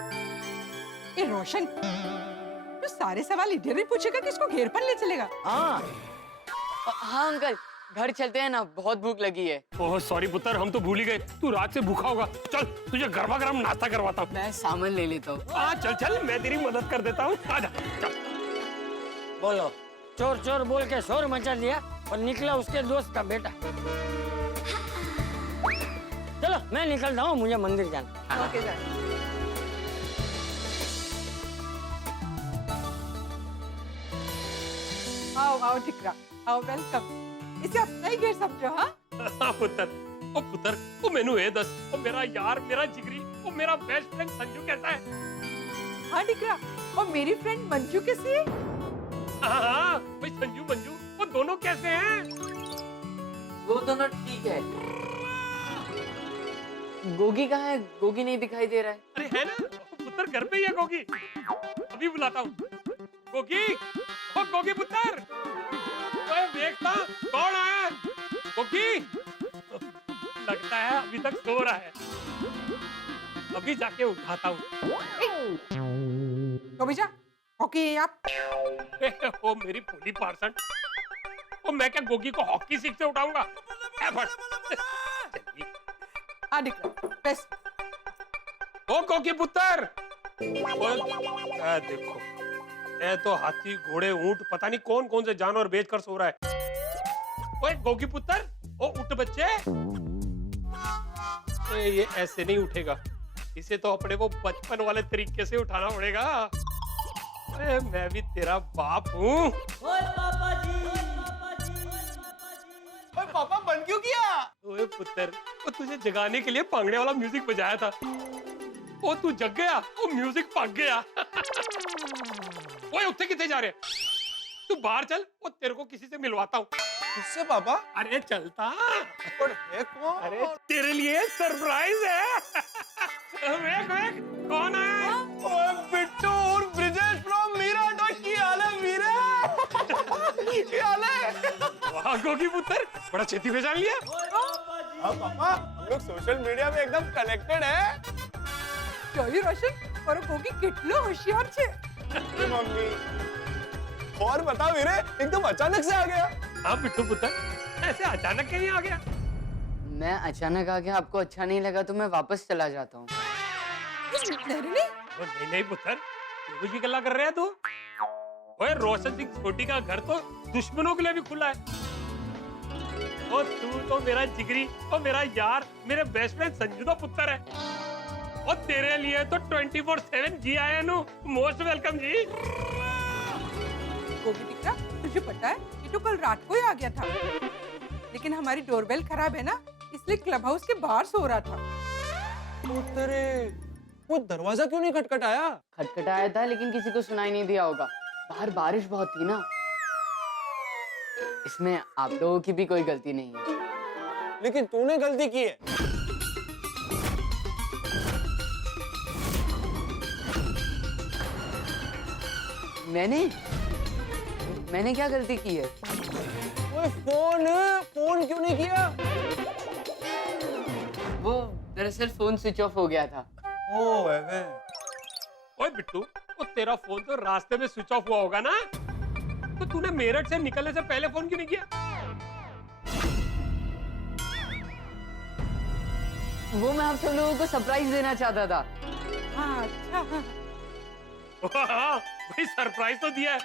ये रोशन, तू सारे सवाल इधर ही पूछेगा कि इसको घेर पर ले चलेगा? हाँ अंकल, घर चलते हैं ना, बहुत भूख लगी है। ओह सॉरी पुत्र, हम तो भूल ही गए, तू रात से भूखा होगा। चल तुझे गर्मा गर्म नाश्ता करवाता हूँ। मैं सामान ले लेता हूँ। चल चल, मैं तेरी मदद कर देता हूँ। आजा चल। बोलो, चोर चोर बोल के शोर मचा दिया और निकला उसके दोस्त का बेटा। चलो मैं निकलता हूँ, मुझे मंदिर जाना। ओके जा। आओ आओ टिकरा, आओ वेलकम। इसे अपना ही घर समझो। हाँ हाँ पुत्र, ओ पुत्र, ओ मैनू ये दस, ओ मेरा यार, मेरा जिगरी, ओ मेरा बेस्ट फ्रेंड संजू कैसा है? हाँ टिकरा, और मेरी फ्रेंड मंजू कैसी है? हाँ भाई संजू मंजू, वो दोनों कैसे हैं? वो दोनों ठीक है। गोगी कहाँ है? गोगी नहीं दिखाई दे रहा है। अरे है ना, वो पुत्र घर पे ही है गोगी। अभी बुलाता हूँ। गोगी, ओ गोगी पुत्र, ओए देखता कौन आया? गोगी, लगता है अभी तक सो रहा है। अभी जाके उठाता हूँ। तो भैया, ओके आप। ओ मेरी भोली पार्सन, ओ मैं क्या गोगी को हॉकी सीख से उठाऊंगा? हाँ टिकरा, बेस्ट। ओ गोगी पुत्र, ओए देखो, ये तो हाथी घोड़े ऊंट पता नहीं कौन कौन से जानवर बेच कर सो रहा है। ओए गोगी पुत्र, ओ उठ बच्चे। ये ऐसे नहीं उठेगा, इसे तो अपने वो बचपन वाले तरीके से उठाना पड़ेगा। अरे मैं भी तेरा बाप हूँ। ओए पापा जी, ओए पापा बंद क्यों किया? ओए पुत्र, वो तुझे जगाने के लिए भांगड़े वाला म्यूजिक बजाया था, वो तू जग गया, वो म्यूजिक भाग गया। ओए उत्थे किथे जा रहे? तू बाहर चल, वो तेरे को किसी से मिलवाता हूँ। किससे पापा? अरे चलता। और है कौन? अरे तेरे लिए सरप्राइज है। वेख वेख कौन आया? ओए बिट्टू और ब्रिजेश फ्रॉम मीरा डॉट की हाल है मीरा। की हाल है? वाह गोगी पुत्र, बड़ा छेती पहचान लिया। हाँ पापा, हम लोग सोशल मीडिया में एकदम कनेक्टेड है। જોયું રોશન, મારો ગોગી કેટલો હોશિયાર છે। मम्मी, और बता वीरे, एकदम अचानक से आ गया। हाँ बिट्टू पुत्र, ऐसे अचानक कहीं आ गया? मैं अचानक आ गया, आपको अच्छा नहीं लगा तो मैं वापस चला जाता हूँ। नहीं नहीं पुत्र, कुछ भी गल्ला कर रहे हैं तू? ओए रोशन सिंह छोटी का घर तो दुश्मनों के लिए भी खुला है। और तू तो मेरा जिगरी और मेरा यार, मेरे बेस्ट फ्रेंड संजू का पुत्र है। और तेरे लिए तो 24/7 जी आया नु। मोस्ट वेलकम जी। गोगी टिकरा, तुझे पता है ये तो कल रात को ही आ गया था, लेकिन हमारी डोरबेल खराब है ना, इसलिए क्लब हाउस के बाहर सो रहा था। तेरे वो दरवाजा क्यों नहीं खटखटाया? खटखटाया था लेकिन किसी को सुनाई नहीं दिया होगा, बाहर बारिश बहुत थी ना। इसमें आप लोगों की भी कोई गलती नहीं है। लेकिन तूने गलती की है। मैंने क्या गलती की है? ओए फोन क्यों नहीं किया? वो दरअसल फोन स्विच ऑफ हो गया था। ओए बिट्टू, वो तेरा फोन तो रास्ते में स्विच ऑफ हुआ होगा ना, तो तूने मेरठ से निकलने से पहले फोन क्यों नहीं किया? वो मैं आप सब लोगों को सरप्राइज देना चाहता था। हाँ अच्छा। वाह, भाई सरप्राइज तो दिया है।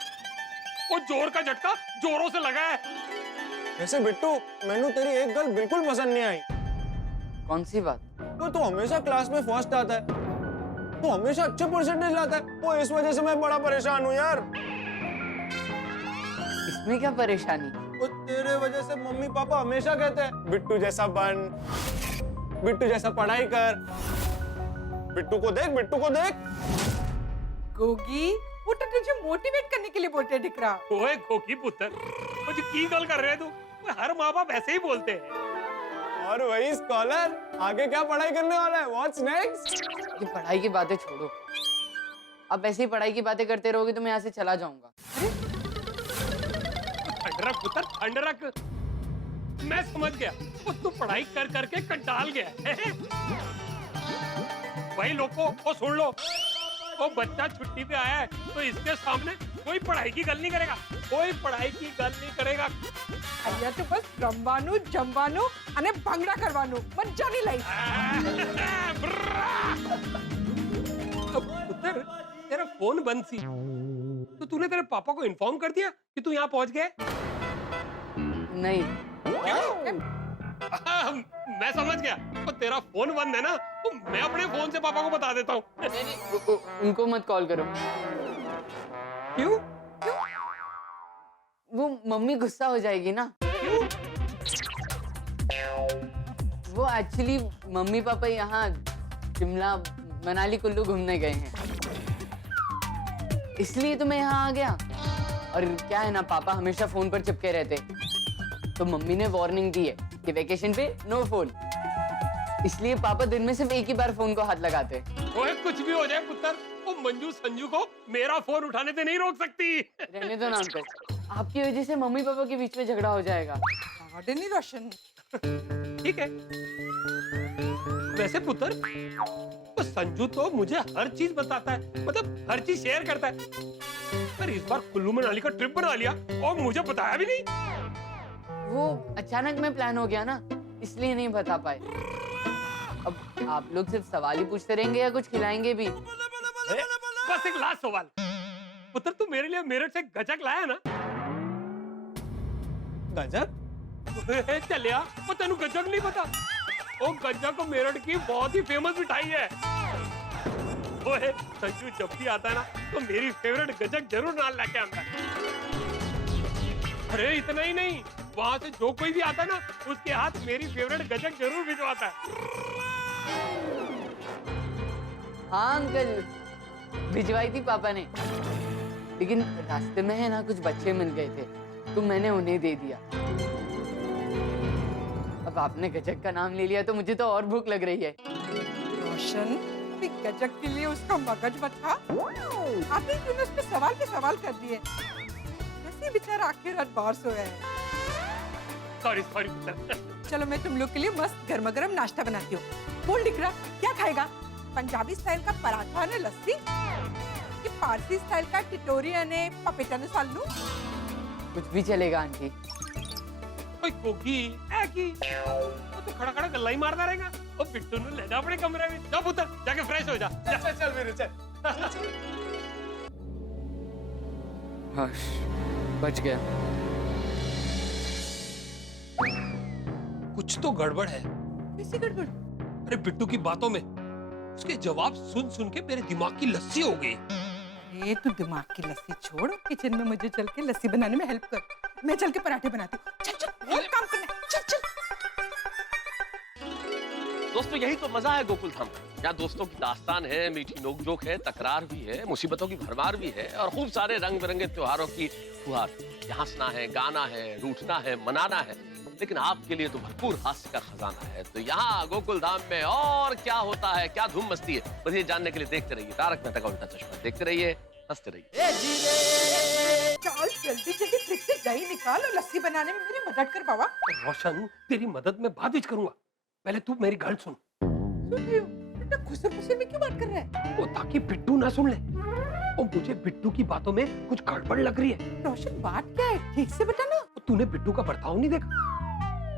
वो जोर का झटका जोरों से लगा है। वैसे बिट्टू, मैंने तेरी एक गल बिल्कुल पसंद नहीं आई। कौन सी बात? तो तू हमेशा क्लास में फर्स्ट आता है, तू हमेशा अच्छे परसेंटेज लाता है। वो इस वजह से मैं बड़ा परेशान हूँ यार। इसमें क्या परेशानी? वो तेरे वजह से मम्मी पापा हमेशा कहते हैं बिट्टू जैसा बन, बिट्टू जैसा पढ़ाई कर, बिट्टू को देख, बिट्टू को देख। गोगी वो तो तुझे मोटिवेट करने के लिए बोलते हैं डिकरा। ओए खोखी पुत्र, मुझे की गल कर रहे तू? ओए, हर माँ बाप ऐसे ही बोलते हैं। और वही स्कॉलर आगे क्या पढ़ाई करने वाला है? What's next? ये पढ़ाई की बातें छोड़ो, अब ऐसे ही पढ़ाई की बातें करते रहोगे तो मैं यहाँ से चला जाऊंगा। ठंड रख पुत्र, ठंड रख। मैं समझ गया, वो तू पढ़ाई कर करके कंटाल गया है। भाई लोगों को सुन लो, वो बच्चा छुट्टी पे आया है तो इसके सामने कोई पढ़ाई की गल नहीं करेगा, कोई पढ़ाई की गल नहीं करेगा। અહીંયા તો બસ રમવાનું જમવાનું અને ભાંગડા કરવાનું મજાની લાઈફ। पुत्र, तेरा फोन बंद सी, तो तूने तेरे पापा को इन्फॉर्म कर दिया कि तू यहाँ पहुँच गया? नहीं। मैं समझ गया, तो तेरा फोन बंद है ना, तो मैं अपने फोन से पापा को बता देता हूँ। उनको मत कॉल करो। क्यों? वो मम्मी गुस्सा हो जाएगी ना। क्यों? वो एक्चुअली मम्मी पापा यहाँ शिमला मनाली कुल्लू घूमने गए हैं, इसलिए तो मैं यहाँ आ गया। और क्या है ना, पापा हमेशा फोन पर चिपके रहते, तो मम्मी ने वार्निंग दी है कि वेकेशन पे नो फोन, इसलिए पापा दिन में सिर्फ एक ही बार फोन को हाथ लगाते। ओए कुछ भी हो जाए पुत्र, वो मंजू संजू को मेरा फोन उठाने से नहीं रोक सकती। रहने दो ना अंकल, आपकी वजह से मम्मी पापा के बीच में झगड़ा हो जाएगा। नहीं रोशन, ठीक है। वैसे पुत्र, तो संजू तो मुझे हर चीज बताता है, मतलब हर चीज शेयर करता है, पर इस बार कुल्लू मनाली का ट्रिप बना लिया और मुझे बताया भी नहीं। वो अचानक में प्लान हो गया ना, इसलिए नहीं बता पाए। अब आप लोग सिर्फ सवाल ही पूछते रहेंगे या कुछ खिलाएंगे भी? बस एक लास्ट सवाल, पुत्र तू मेरे लिए मेरठ से गजक लाया ना? गजक? चलिया, वो तेनू गजक नहीं पता? वो गजक मेरठ की बहुत ही फेमस मिठाई है। ओए संजू जब भी आता है ना, तो मेरी फेवरेट गजक जरूर नाल लेके आता है। अरे इतना ही नहीं, वहाँ से जो कोई भी आता है ना, उसके हाथ मेरी फेवरेट गजक जरूर भिजवाता है। हाँ अंकल, भिजवाई थी पापा ने, लेकिन रास्ते में है ना कुछ बच्चे मिल गए थे, तो मैंने उन्हें दे दिया। अब आपने गजक का नाम ले लिया तो मुझे तो और भूख लग रही है। रोशन, अभी गजक के लिए उसका मगज मत खा। आपने तूने उस पे सवाल कर दिए, जैसे बेचारा आखिर रात बाहर सोया है। सॉरी पुत्र। चलो मैं तुम लोग के लिए मस्त गर्मा गर्म नाश्ता बनाती हूँ। बोल डिकरा, क्या खाएगा? पंजाबी स्टाइल का पराठा ने लस्सी, कि पारसी स्टाइल का टिटोरी ने पपेटा ने सालू? कुछ भी चलेगा आंटी। कोई कोकी है कि वो तो खड़ा खड़ा गल्ला ही मारता रहेगा। और बिट्टू ने ले जा अपने कमरे में। जा पुत्र, जाके फ्रेश हो जा। चल मेरे चल। बच गया। कुछ तो गड़बड़ है। कैसी गड़बड़? अरे बिट्टू की बातों में उसके जवाब सुन सुन के मेरे दिमाग की लस्सी हो गई। अरे तू दिमाग की लस्सी छोड़, किचन में मुझे चल के लस्सी बनाने में हेल्प कर। मैं चल के पराठे बनाती हूँ। चल चल, और काम करना है। चल चल। दोस्तों यही तो मजा है गोकुल धाम का। यहाँ दोस्तों की दास्तान है, मीठी नोकझोंक है, तकरार भी है, मुसीबतों की भरमार भी है और खूब सारे रंग बिरंगे त्योहारों की फुहार। यहाँ हंसना है, गाना है, रूठना है, मनाना है, लेकिन आपके लिए तो भरपूर हास्य का खजाना है। तो यहाँ गोकुल धाम में और क्या होता है, क्या धूम मस्ती है, बस ये जानने के लिए देखते रहिए तारक मेहता का उल्टा चश्मा। देखते रहिए, हंसते रहिए। चल जल्दी जल्दी फ्रिज से दही निकाल और लस्सी बनाने में मेरी मदद कर बाबा। रोशन, तेरी मदद में बाद में करूंगा, पहले तू मेरी गल सुन। सुन रही हूँ। बेटा खुसर खुसर में क्यों बात कर रहा है? वो ताकि बिट्टू ना सुन ले। और मुझे बिट्टू की बातों में कुछ गड़बड़ लग रही है। रोशन बात क्या है, ठीक से बता ना। तूने बिट्टू का बर्ताव नहीं देखा?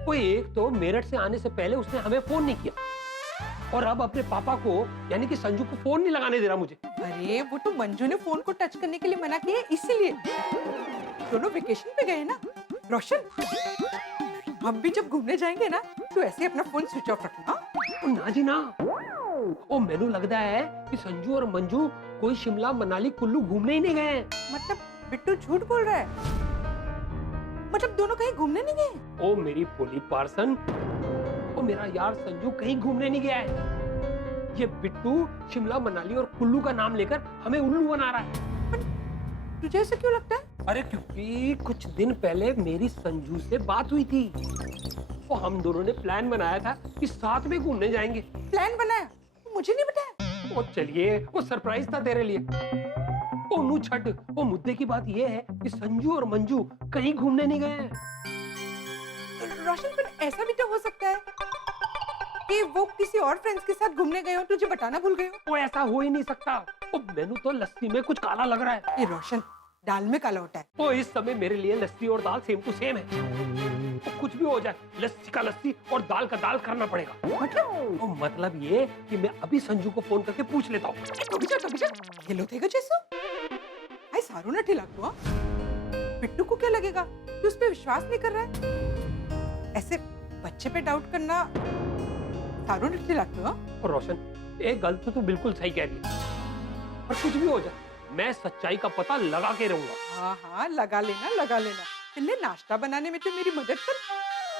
वो एक तो मेरठ से आने से पहले उसने हमें फोन नहीं किया, और अब अपने पापा को यानी कि संजू को फोन नहीं लगाने दे रहा मुझे। अरे वो तो मंजू ने फोन को टच करने के लिए मना किया, इसीलिए। दोनों वेकेशन पे गए ना। रोशन, हम भी जब घूमने जाएंगे ना, तो ऐसे अपना फोन स्विच ऑफ रखना। ना जी ना, वो मैनू लगता है कि संजू और मंजू कोई शिमला मनाली कुल्लू घूमने ही नहीं गए। मतलब बिट्टू झूठ बोल रहा है? मतलब दोनों कहीं घूमने नहीं गए? ओ मेरी भोली पार्सन, ओ मेरा यार संजू कहीं घूमने नहीं गया है। ये बिट्टू शिमला मनाली और कुल्लू का नाम लेकर हमें उल्लू बना रहा है। तुझे ऐसा क्यों लगता है? अरे क्योंकि कुछ दिन पहले मेरी संजू से बात हुई थी, तो हम दोनों ने प्लान बनाया था कि साथ में घूमने जाएंगे। प्लान बनाया? मुझे नहीं बताया। वो चलिए, वो सरप्राइज था तेरे लिए। ओ नू छट, वो मुद्दे की बात ये है कि संजू और मंजू कहीं घूमने नहीं गए हैं। रोशन, पर ऐसा भी तो हो सकता है कि वो किसी और फ्रेंड्स के साथ घूमने गए हो, तुझे बताना भूल गए हो। वो ऐसा हो ही नहीं सकता। ओ मैनू तो लस्सी में कुछ काला लग रहा है। ये रोशन, दाल में काला होता है। तो इस समय मेरे लिए लस्सी और दाल सेम टू सेम है। तो कुछ भी हो जाए, लस्सी का लस्सी और दाल का दाल करना पड़ेगा। मतलब ये कि मैं अभी संजू को फोन करके पूछ लेता हूँ। खेलो थे जैसो भाई, सारू ने ठिला को बिट्टू को क्या लगेगा कि उस पे विश्वास नहीं कर रहा है? ऐसे बच्चे पे डाउट करना सारू ने ठिला को। और रोशन, एक गल तो तू बिल्कुल सही कह रही है, पर कुछ भी हो जाए मैं सच्चाई का पता लगा के रहूंगा। हाँ हाँ, लगा लेना लगा लेना। पहले नाश्ता बनाने में तो मेरी मदद कर।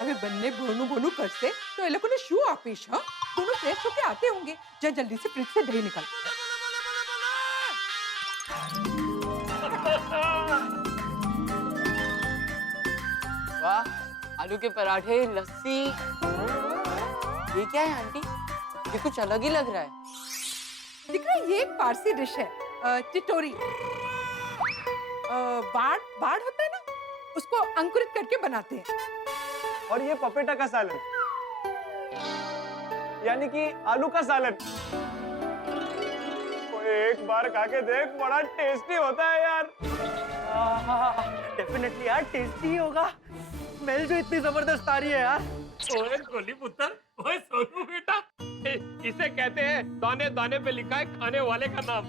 अबे बनने बोनू बोनू करते तो ये लोगों ने शू ऑफिस। हाँ, दोनों फ्रेश होके आते होंगे। जा जल्दी से फ्रिज से दही निकाल। वाह, आलू के पराठे, लस्सी। ये क्या है आंटी? ये कुछ अलग ही लग रहा है। दिख रहा है, ये एक पारसी डिश है, टिटोरी। बाड़ होता है ना, उसको अंकुरित करके बनाते हैं। और ये पपेटा का सालन, यानी कि आलू का सालन। एक बार खा के देख, बड़ा टेस्टी होता है यार। डेफिनेटली यार, टेस्टी ही होगा। स्मेल जो इतनी जबरदस्त आ रही है यार। ओए गोली पुत्र, ओए सोनू बेटा, इसे कहते हैं दाने दाने पे लिखा है खाने वाले का नाम।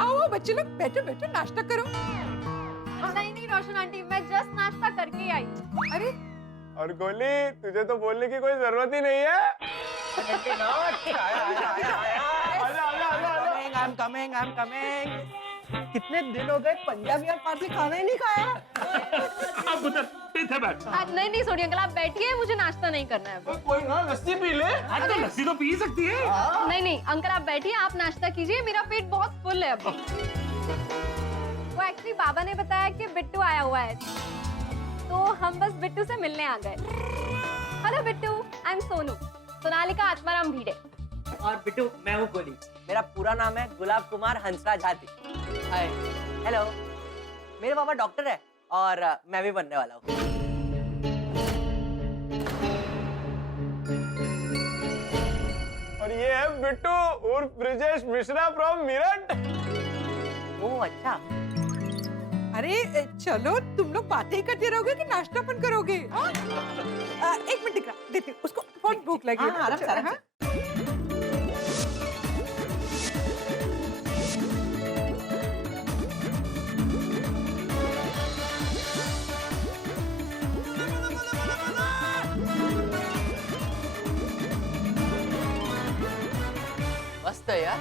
आओ बच्चे लोग, बैठो बैठो, नाश्ता करो। नहीं नहीं रोशन आंटी, मैं जस्ट नाश्ता करके आई। अरे और गोली, तुझे तो बोलने की कोई जरूरत ही नहीं है। I'm coming. कितने दिन हो गए पंजाबी और पारसी खाना ही नहीं खाया। अब पुत्र, पीछे बैठ। नहीं सोनी अंकल, आप बैठिए, मुझे नाश्ता नहीं करना है। कोई ना लस्सी पी ले। आज तो लस्सी तो पी सकती है। नहीं अंकल, आप बैठिए, आप नाश्ता कीजिए, मेरा पेट बहुत फुल है अभी। वो एक्चुअली बाबा ने बताया कि बिट्टू आया हुआ है, तो हम बस बिट्टू से मिलने आ गए। Hello Bittu, I am Sonu, Sonalika Atmaram Bhide. और बिट्टू, मैं हूँ गोली। मेरा पूरा नाम है गुलाब कुमार हंसराज हाथी। हाय। हेलो, मेरे पापा डॉक्टर है और मैं भी बनने वाला हूँ। और ये है बिट्टू उर्फ ब्रिजेश मिश्रा फ्रॉम मेरठ। ओह अच्छा। अरे चलो, तुम लोग बातें ही करते रहोगे कि नाश्ता अपन करोगे? एक मिनट दिख रहा, देते उसको, बहुत भूख लगी है। आराम से, आराम से। मस्त है यार।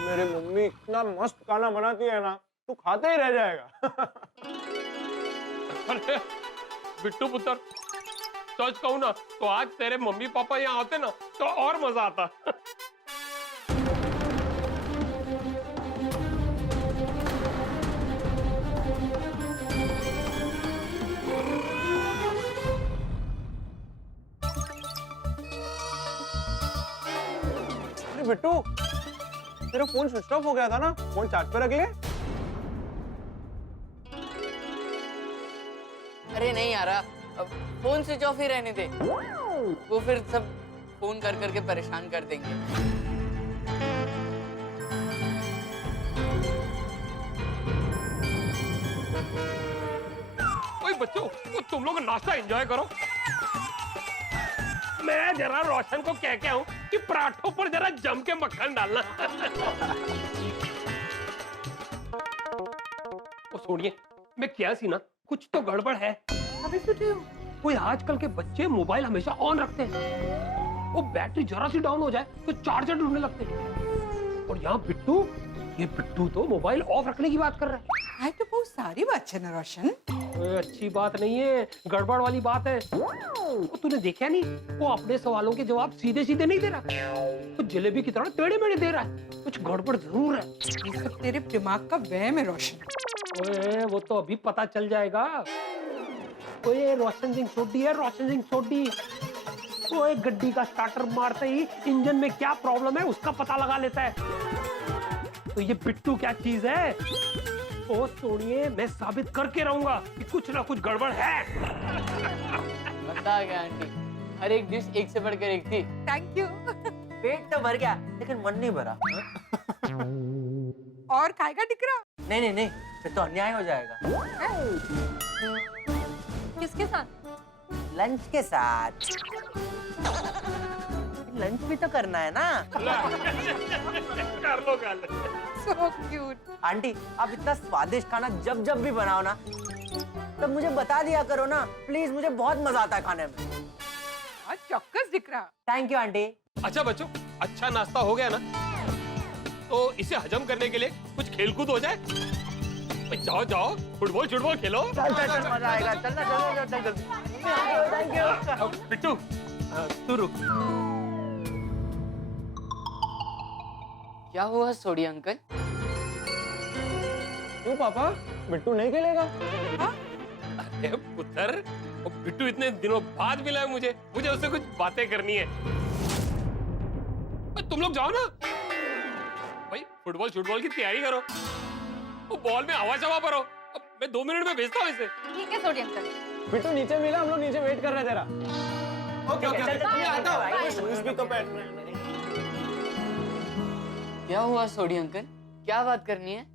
मेरी मम्मी इतना मस्त खाना बनाती है ना, तू खाते ही रह जाएगा। अरे बिट्टू पुत्र, सच कहूँ ना तो आज तेरे मम्मी पापा यहाँ आते ना तो और मजा आता। अरे बिट्टू, तेरा फोन स्विच ऑफ हो गया था ना, फोन चार्ज पे रख ले। अरे नहीं यार, अब फोन स्विच ऑफ ही रहने दे, वो फिर सब फोन कर करके परेशान कर देंगे। ओए बच्चों, वो तुम लोग नाश्ता एंजॉय करो। मैं जरा रोशन को कह के आऊं कि पराठों पर जरा जम के मक्खन डालना। ओ सोनिए, मैं क्या सी ना, कुछ तो गड़बड़ है। अभी सोचो, कोई आजकल के बच्चे मोबाइल हमेशा ऑन रखते हैं, वो बैटरी जरा सी डाउन हो जाए तो चार्जर ढूंढने लगते हैं। और यहाँ बिट्टू ये बिट्टू तो मोबाइल ऑफ रखने की बात कर रहा है। आई तो बहुत सारी बात है ना रोशन। अच्छी बात नहीं है, गड़बड़ वाली बात है। वो तूने देखा नहीं, वो अपने सवालों के जवाब सीधे सीधे नहीं दे रहा, वो जलेबी की तरह टेढ़े मेढ़े दे रहा है। कुछ गड़बड़ जरूर है। ये सब तेरे दिमाग का वहम है रोशन। ओए वो तो अभी पता चल जाएगा। ओए रोशन सिंह सोडी है, रोशन सिंह सोडी। ओए गड्डी का स्टार्टर मारते ही इंजन में क्या प्रॉब्लम है उसका पता लगा लेता है। तो ये बिट्टू क्या चीज है? ओ सोनिए, मैं साबित करके रहूंगा कि कुछ ना कुछ गड़बड़ है। बता गया आंटी, हर एक डिश एक से बढ़कर एक थी। Thank you. पेट तो भर गया लेकिन मन नहीं भरा। और खाएगा टिकरा? नहीं नहीं नहीं, फिर तो अन्याय हो जाएगा। किसके साथ? लंच के साथ। लंच भी तो करना है ना। कर लो गल। So cute. आंटी, आप इतना स्वादिष्ट खाना जब जब भी बनाओ ना, तब मुझे बता दिया करो ना प्लीज, मुझे बहुत मजा आता है खाने में। हाँ चौक्कस टिकरा। Thank you aunty. अच्छा बच्चों, अच्छा नाश्ता हो गया ना, तो इसे हजम करने के लिए कुछ खेलकूद हो जाए। जाओ जाओ, फुटबॉल फुटबॉल खेलो। चल चल चल, मजा आएगा। चलना चल चल जल्दी। Thank you. बिट्टू तू रुक। क्या हुआ सोडी अंकल? क्यों पापा, बिट्टू नहीं खेलेगा? अरे पुत्र, वो बिट्टू इतने दिनों बाद मिला है मुझे उससे कुछ बातें करनी है। तुम लोग जाओ ना भाई, फुटबॉल की तैयारी करो। वो बॉल में हवा शवा भरो। अब मैं 2 मिनट में भेजता हूँ इसे। ठीक है सोडी अंकल। बिट्टू नीचे मिला, हम लोग नीचे वेट कर रहे हैं तेरा। क्या हुआ सोडी अंकल, क्या बात करनी है?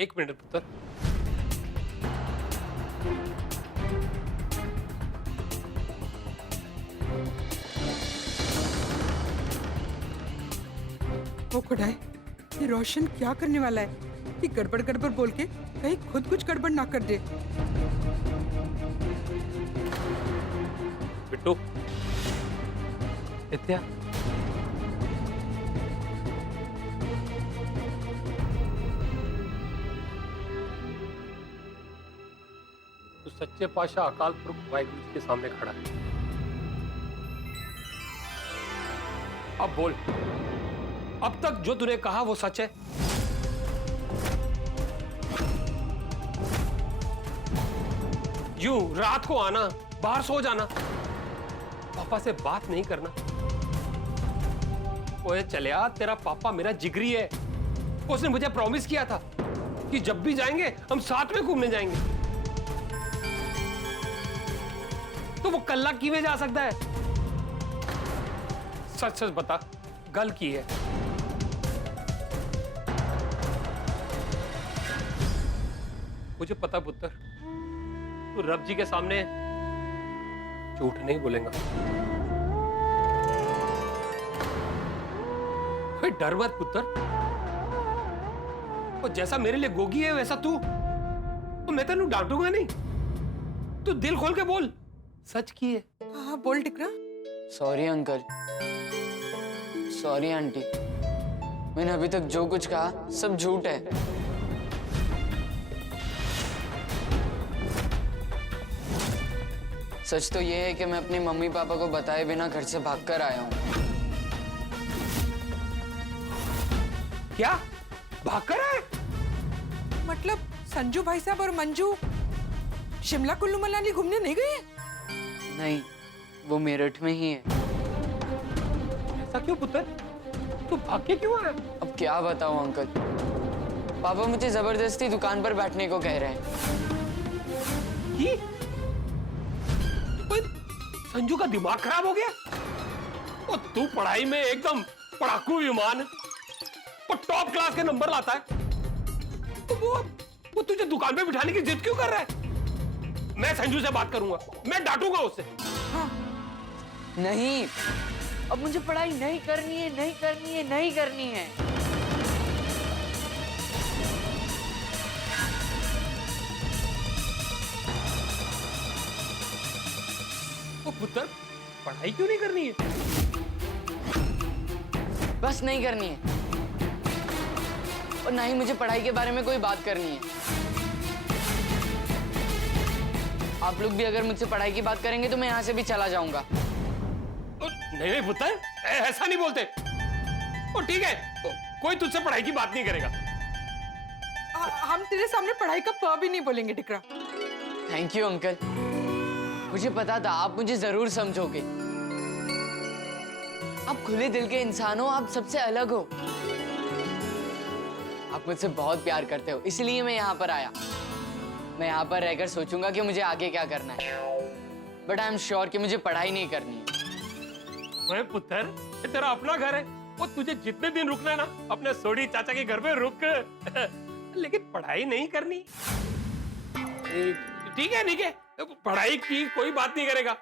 1 मिनट पुत्र। ओ खुदाई, ये रोशन क्या करने वाला है? कि गड़बड़ गड़बड़ बोल के कहीं खुद कुछ गड़बड़ ना कर दे। बिट्टू, नित्या, तो सच्चे पातशाह अकाल पुरख वाहिगुरु जी के सामने खड़ा है। अब बोल, अब तक जो तूने कहा वो सच है? यूं रात को आना, बाहर सो जाना, पापा से बात नहीं करना। ओए चलिया, तेरा पापा मेरा जिगरी है। उसने मुझे प्रॉमिस किया था कि जब भी जाएंगे हम साथ में घूमने जाएंगे। तो वो कल्ला किਵੇਂ जा सकता है? सच सच बता, गल की है? मुझे पता पुत्र, तू रब जी के सामने झूठ नहीं बोलेगा। कोई डर मत पुत्र, और जैसा मेरे लिए गोगी है वैसा तू, तो मैं तेनू डांटूंगा नहीं। तू दिल खोल के बोल, सच की है। हाँ बोल Tikra. Sorry uncle, sorry aunty, मैंने अभी तक जो कुछ कहा सब झूठ है। सच तो ये है कि मैं अपनी मम्मी पापा को बताए बिना घर से भागकर आया हूँ। क्या भागकर आए? मतलब संजू भाई साहब और मंजू शिमला कुल्लू मनाली घूमने नहीं गए? नहीं, वो मेरठ में ही है। ऐसा क्यों पुत्र? तू भाग के क्यों आया? अब क्या बताऊं अंकल, पापा मुझे जबरदस्ती दुकान पर बैठने को कह रहे हैं। ये? संजू का दिमाग खराब हो गया? और तू पढ़ाई में एकदम पढ़ाकू विमान, वो टॉप क्लास के नंबर लाता है, तो वो तुझे दुकान पे बिठाने की जिद क्यों कर रहा है? मैं संजू से बात करूंगा, मैं डांटूंगा उससे। हाँ। नहीं, अब मुझे पढ़ाई नहीं करनी है, नहीं करनी है, नहीं करनी है। वो पुत्र, पढ़ाई क्यों नहीं करनी है? बस नहीं करनी है। और ना ही मुझे पढ़ाई के बारे में कोई बात करनी है। आप लोग भी अगर मुझसे पढ़ाई की बात करेंगे तो मैं यहाँ से भी चला जाऊंगा। नहीं नहीं पुत्र, ऐसा नहीं बोलते। और ठीक है, कोई तुझसे पढ़ाई की बात नहीं करेगा। हम तेरे सामने पढ़ाई का प भी नहीं बोलेंगे टिकरा। थैंक यू अंकल, मुझे पता था आप मुझे जरूर समझोगे। आप खुले दिल के इंसान हो, आप सबसे अलग हो। आप मुझसे बहुत प्यार करते हो, इसलिए मैं यहाँ पर आया। मैं यहाँ पर रहकर सोचूंगा कि मुझे आगे क्या करना है, बट आई एम श्योर कि मुझे पढ़ाई नहीं करनी है। ओए पुत्र, ये तेरा अपना घर है, वो तुझे जितने दिन रुकना है ना अपने सोडी चाचा के घर पे रुक। लेकिन पढ़ाई नहीं करनी। ठीक है ठीक है, पढ़ाई की कोई बात नहीं करेगा।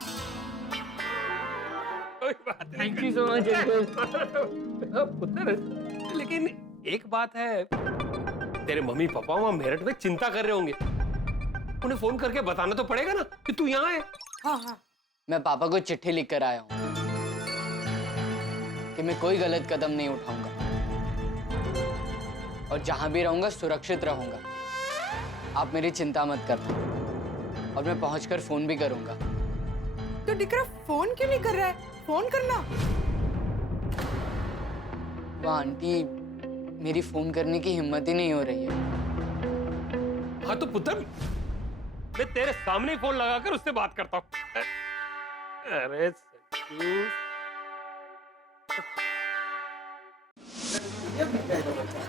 कोई बात नहीं। Thank you so much uncle. पुत्र, लेकिन एक बात है, तेरे मम्मी पापा वहां मेरठ में चिंता कर रहे होंगे। उन्हें फोन करके बताना तो पड़ेगा ना कि तू यहाँ है। हाँ हाँ, मैं पापा को चिट्ठी लिख कर आया हूँ कि मैं कोई गलत कदम नहीं उठाऊंगा और जहां भी रहूंगा सुरक्षित रहूंगा। आप मेरी चिंता मत करना, और मैं पहुंचकर फोन भी करूंगा। तो टिकरा फोन क्यों नहीं कर रहा है? फोन करना। वह आंटी मेरी फोन करने की हिम्मत ही नहीं हो रही है। हाँ तो पुत्र, मैं तेरे सामने फोन लगाकर उससे बात करता हूँ। अरे संजू,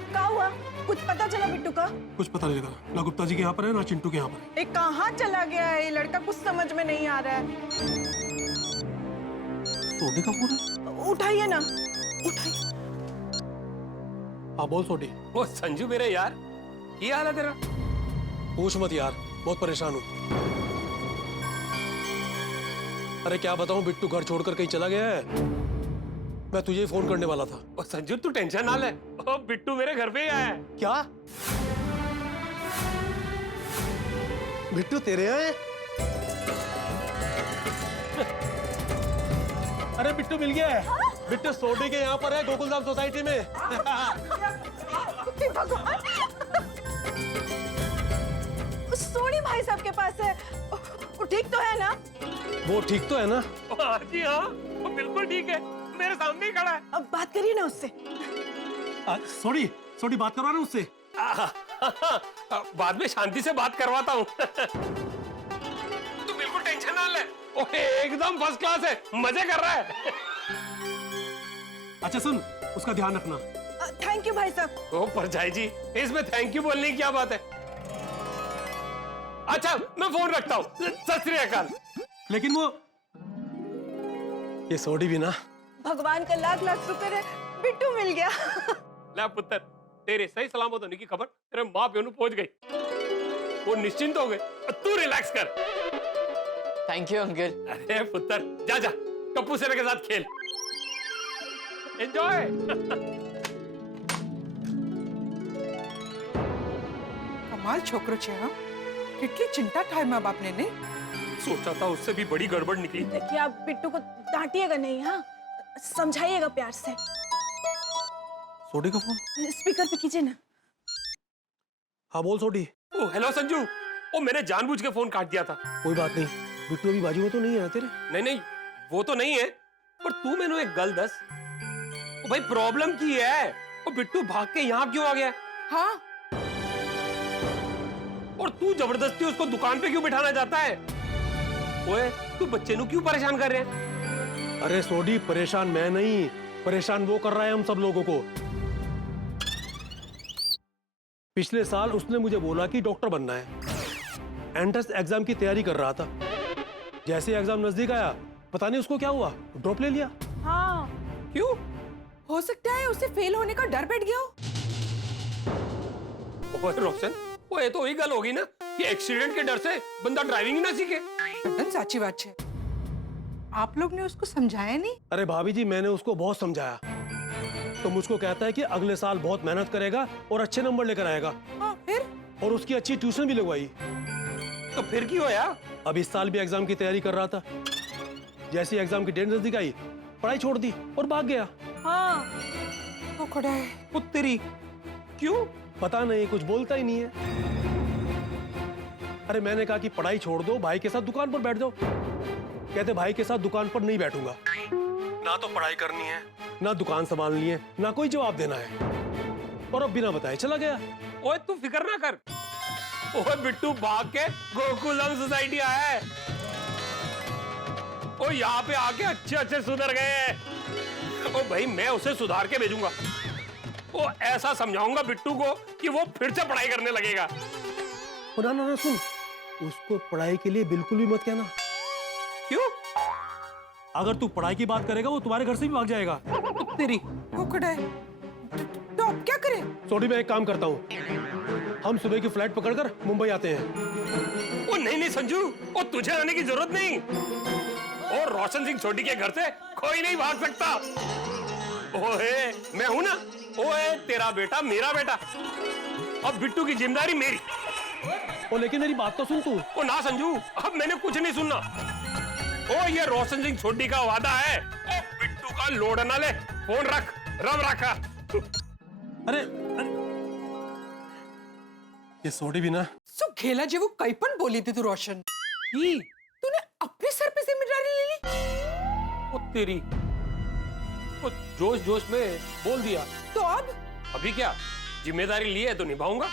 क्या हुआ? कुछ पता चला बिट्टू का? कुछ पता नहीं लगा, ना गुप्ता जी के यहाँ पर है ना चिंटू के यहाँ पर है। ये कहाँ चला गया है ये लड़का? कुछ समझ में नहीं आ रहा है। सोडी का फोन है? उठाइए ना, उठाइए। हाँ बोल सोडी। वो संजू मेरे यार, क्या हाल है तेरा? पूछ मत यार, बहुत परेशान हूँ। अरे क्या बताऊँ, बिट्टू घर छोड़कर कहीं चला गया है। मैं तुझे ही फोन करने वाला था। ओ संजू तू टेंशन ना ले, ओ बिट्टू मेरे घर पे ही आया है। क्या? बिट्टू तेरे आए? अरे बिट्टू मिल गया है। बिट्टू सोडी के यहाँ पर है, गोकुलधाम सोसाइटी में। भगवान, सोनी भाई साहब के पास है। वो ठीक तो है ना? वो ठीक तो है ना? हाँ जी हाँ, वो बिल्कुल ठीक है, मेरे सामने ही खड़ा है। अब बात करिए ना उससे। सोडी, सोडी बात करवा रहा हूँ उससे। बाद में शांति से बात करवाता हूँ। तू बिल्कुल टेंशन ना ले, वो एकदम फर्स्ट क्लास है, मजे कर रहा है। अच्छा सुन, उसका ध्यान रखना। थैंक यू भाई साहब। ओ परजाई जी, इसमें थैंक यू बोलने की क्या बात है? अच्छा मैं फोन रखता हूँ, सत श्री अकाल। लेकिन वो ये सोडी भी ना, भगवान का लाख लाख शुक्र है, बिट्टू मिल गया। ले पुत्र, तेरे सही सलामत होने की खबर तेरे माँ प्यो पहुंच गई। वो निश्चिंत हो गए, तू रिलैक्स कर। Thank you uncle. अरे पुत्र, जा जा टप्पू सेना के साथ खेल, एंजॉय। कमाल छोकरो छे। हाँ, कितनी चिंता ठाई माँ बाप ने नहीं? सोचा था उससे भी बड़ी गड़बड़ निकली। देखिए आप बिट्टू को डांटिएगा नहीं, हाँ समझाइएगा प्यार से। सोडी का फोन स्पीकर पे कीजिए ना। हाँ बोल सोडी। ओ हेलो संजू, ओ मैंने जानबूझ के फोन काट दिया था। कोई बात नहीं, बिट्टू अभी बाजू में तो नहीं है तेरे? नहीं नहीं, वो तो नहीं है, पर तू मैंने एक गल दस, ओ भाई प्रॉब्लम की है, वो बिट्टू भाग के यहाँ क्यों आ गया? हाँ, और तू जबरदस्ती उसको दुकान पे क्यों बिठाना चाहता है? ओए तू बच्चे नु क्यों परेशान कर रहे हैं? अरे सोडी, परेशान मैं नहीं, परेशान वो कर रहा है हम सब लोगों को। पिछले साल उसने मुझे बोला कि डॉक्टर बनना है। एंट्रेंस एग्जाम की तैयारी कर रहा था। जैसे एग्जाम नजदीक आया, पता नहीं उसको क्या हुआ, ड्रॉप ले लिया। हाँ, क्यों? हो सकता है उसे फेल होने का डर बैठ गया हो। ओए रोशन, वो ये तो वही गल होगी ना कि एक्सीडेंट के डर से बंदा ड्राइविंग ही ना सीखे। बटन साची बात है। आप लोग ने उसको समझाया नहीं? अरे भाभी जी, मैंने उसको बहुत समझाया, तो मुझको कहता है कि अगले साल बहुत मेहनत करेगा और अच्छे नंबर लेकर आएगा। हाँ, फिर? और उसकी अच्छी ट्यूशन भी लगवाई। तो फिर क्यों यार? अब इस साल भी एग्जाम की तैयारी कर रहा था। जैसे एग्जाम की डेट नजदीक आई, पढ़ाई छोड़ दी और भाग गया। हाँ। वो खड़ा है। वो तेरी, क्यों? पता नहीं, कुछ बोलता ही नहीं है। अरे मैंने कहा कि पढ़ाई छोड़ दो, भाई के साथ दुकान पर बैठ जाओ। कहते भाई के साथ दुकान पर नहीं बैठूंगा। ना तो पढ़ाई करनी है, ना दुकान संभालनी है, ना कोई जवाब देना है, और अब बिना बताए चला गया। ओए तू फिक्र ना कर। ओए बिट्टू भाग के गोकुलधाम सोसाइटी आया है। ओ यहाँ पे आके अच्छे अच्छे सुधर गए हैं। ओ भाई मैं उसे सुधार के भेजूंगा। ओ ऐसा समझाऊंगा बिट्टू को कि वो फिर से पढ़ाई करने लगेगा। ना ना ना सुन, उसको पढ़ाई के लिए बिल्कुल भी मत कहना। क्यों? अगर तू पढ़ाई की बात करेगा वो तुम्हारे घर से भी भाग जाएगा। तेरी तो अब क्या करें? सोडी, मैं एक काम करता हूँ, हम सुबह की फ्लाइट पकड़कर मुंबई आते हैं। ओ नहीं नहीं संजू, ओ तुझे आने की जरूरत नहीं। और रोशन सिंह छोटी के घर से कोई नहीं भाग सकता। ओए मैं हूं ना। ओए तेरा बेटा मेरा बेटा, अब बिट्टू की जिम्मेदारी मेरी। ओ लेकिन मेरी बात तो सुन तू। ओ ना संजू, अब मैंने कुछ नहीं सुनना। ओ ये रोशन सिंह छोटी का वादा है। ओ बिट्टू का लोड ना ले, फोन रख, रब रखा। अरे ये सोडी भी ना। सो घेला जी वो कई पण बोली थी तू रोशन की तूने अपने सर पे जिम्मेदारी ले ली। ओ तेरी, ओ जोश जोश में बोल दिया। तो अब अभी क्या, जिम्मेदारी ली है तो निभाऊंगा।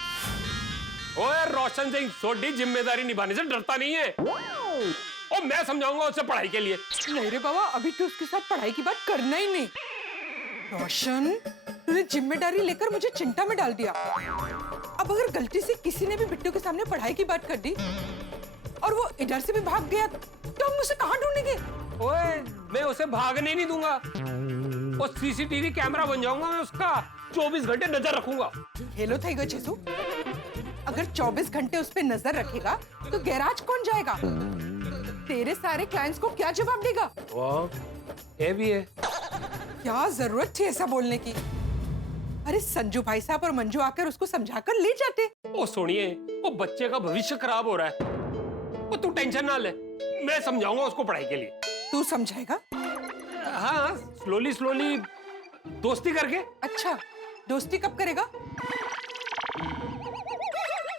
ओए रोशन सिंह छोटी जिम्मेदारी निभाने से डरता नहीं है। और मैं समझाऊंगा उसे पढ़ाई के लिए। नहीं रे बाबा, अभी तो उसके साथ पढ़ाई की बात करना ही नहीं। रोशन, तूने जिम्मेदारी लेकर मुझे चिंता में डाल दिया। अब अगर गलती से किसी ने भी बिट्टू के सामने पढ़ाई की बात कर दी और वो इधर से भी भाग गया तो हम उसे कहाँ ढूंढेंगे? ओए मैं उसे भागने नहीं दूंगा। और सीसीटीवी कैमरा बन जाऊंगा मैं उसका। 24 घंटे नजर रखूंगा। हेलो थैगा जेसु, अगर 24 घंटे उस पे नजर रखेगा तो गैराज कौन जाएगा? तेरे सारे क्लाइंट्स को क्या जवाब देगा? वाह, ये भी है। क्या जरूरत थी ऐसा बोलने की? अरे संजू भाई साहब और मंजू आकर उसको समझाकर ले जाते। ओ सुनिए, वो बच्चे का भविष्य खराब हो रहा है। वो तू टेंशन ना ले, मैं समझाऊंगा उसको पढ़ाई के लिए। तू समझाएगा? हाँ, स्लोली स्लोली, दोस्ती करके। अच्छा, दोस्ती कब करेगा?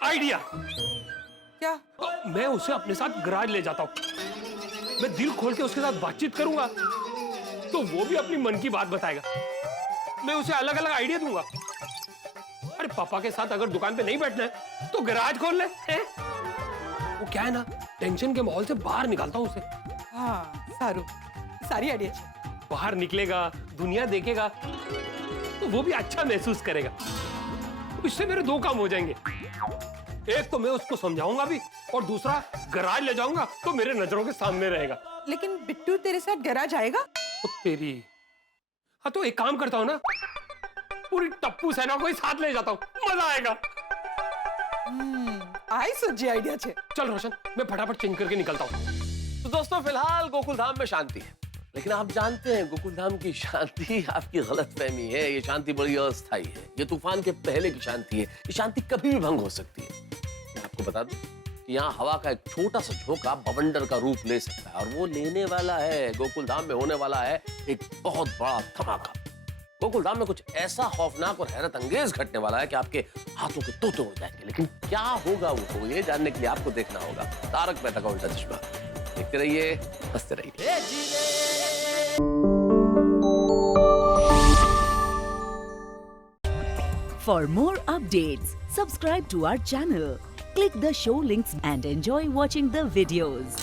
आइडिया क्या? मैं उसे अपने साथ गराज ले जाता हूँ। मैं दिल खोल के उसके साथ बातचीत करूंगा तो वो भी अपनी मन की बात बताएगा। मैं उसे अलग अलग आइडिया दूंगा। अरे पापा के साथ अगर दुकान पे नहीं बैठना है तो गराज खोल ले। वो क्या है ना, टेंशन के माहौल से बाहर निकालता हूँ उसे। हाँ, सारू, सारी आइडिया अच्छी। बाहर निकलेगा, दुनिया देखेगा तो वो भी अच्छा महसूस करेगा। इससे मेरे 2 काम हो जाएंगे। एक तो मैं उसको समझाऊंगा भी, और दूसरा गराज ले जाऊंगा तो मेरे नजरों के सामने रहेगा। लेकिन बिट्टू तेरे साथ गराज आएगा? तो तेरी, हाँ तो एक काम करता हूँ ना, पूरी टप्पू सेना को ही साथ ले जाता हूँ, मजा आएगा। आई सोची आइडिया छे। चल रोशन, मैं फटाफट चेंज करके निकलता हूँ। तो दोस्तों फिलहाल गोकुलधाम में शांति है, लेकिन आप जानते हैं गोकुलधाम की शांति आपकी गलतफहमी है। ये शांति बड़ी अस्थायी है। ये तूफान के पहले की शांति है। ये शांति कभी भी भंग हो सकती है। मैं आपको बता दूं कि यहाँ हवा का एक छोटा सा झोंका बवंडर का रूप ले सकता है, और वो लेने वाला है, गोकुलधाम में होने वाला है एक बहुत बड़ा धमाका। गोकुलधाम में कुछ ऐसा खौफनाक और हैरत अंगेज घटने वाला है कि आपके हाथों के तोते हो जाएंगे। लेकिन क्या होगा वो, ये जानने के लिए आपको देखना होगा तारक मेहता का उल्टा चश्मा। देखते रहिए, हंसते रहिए। For more updates, subscribe to our channel, click the show links and enjoy watching the videos.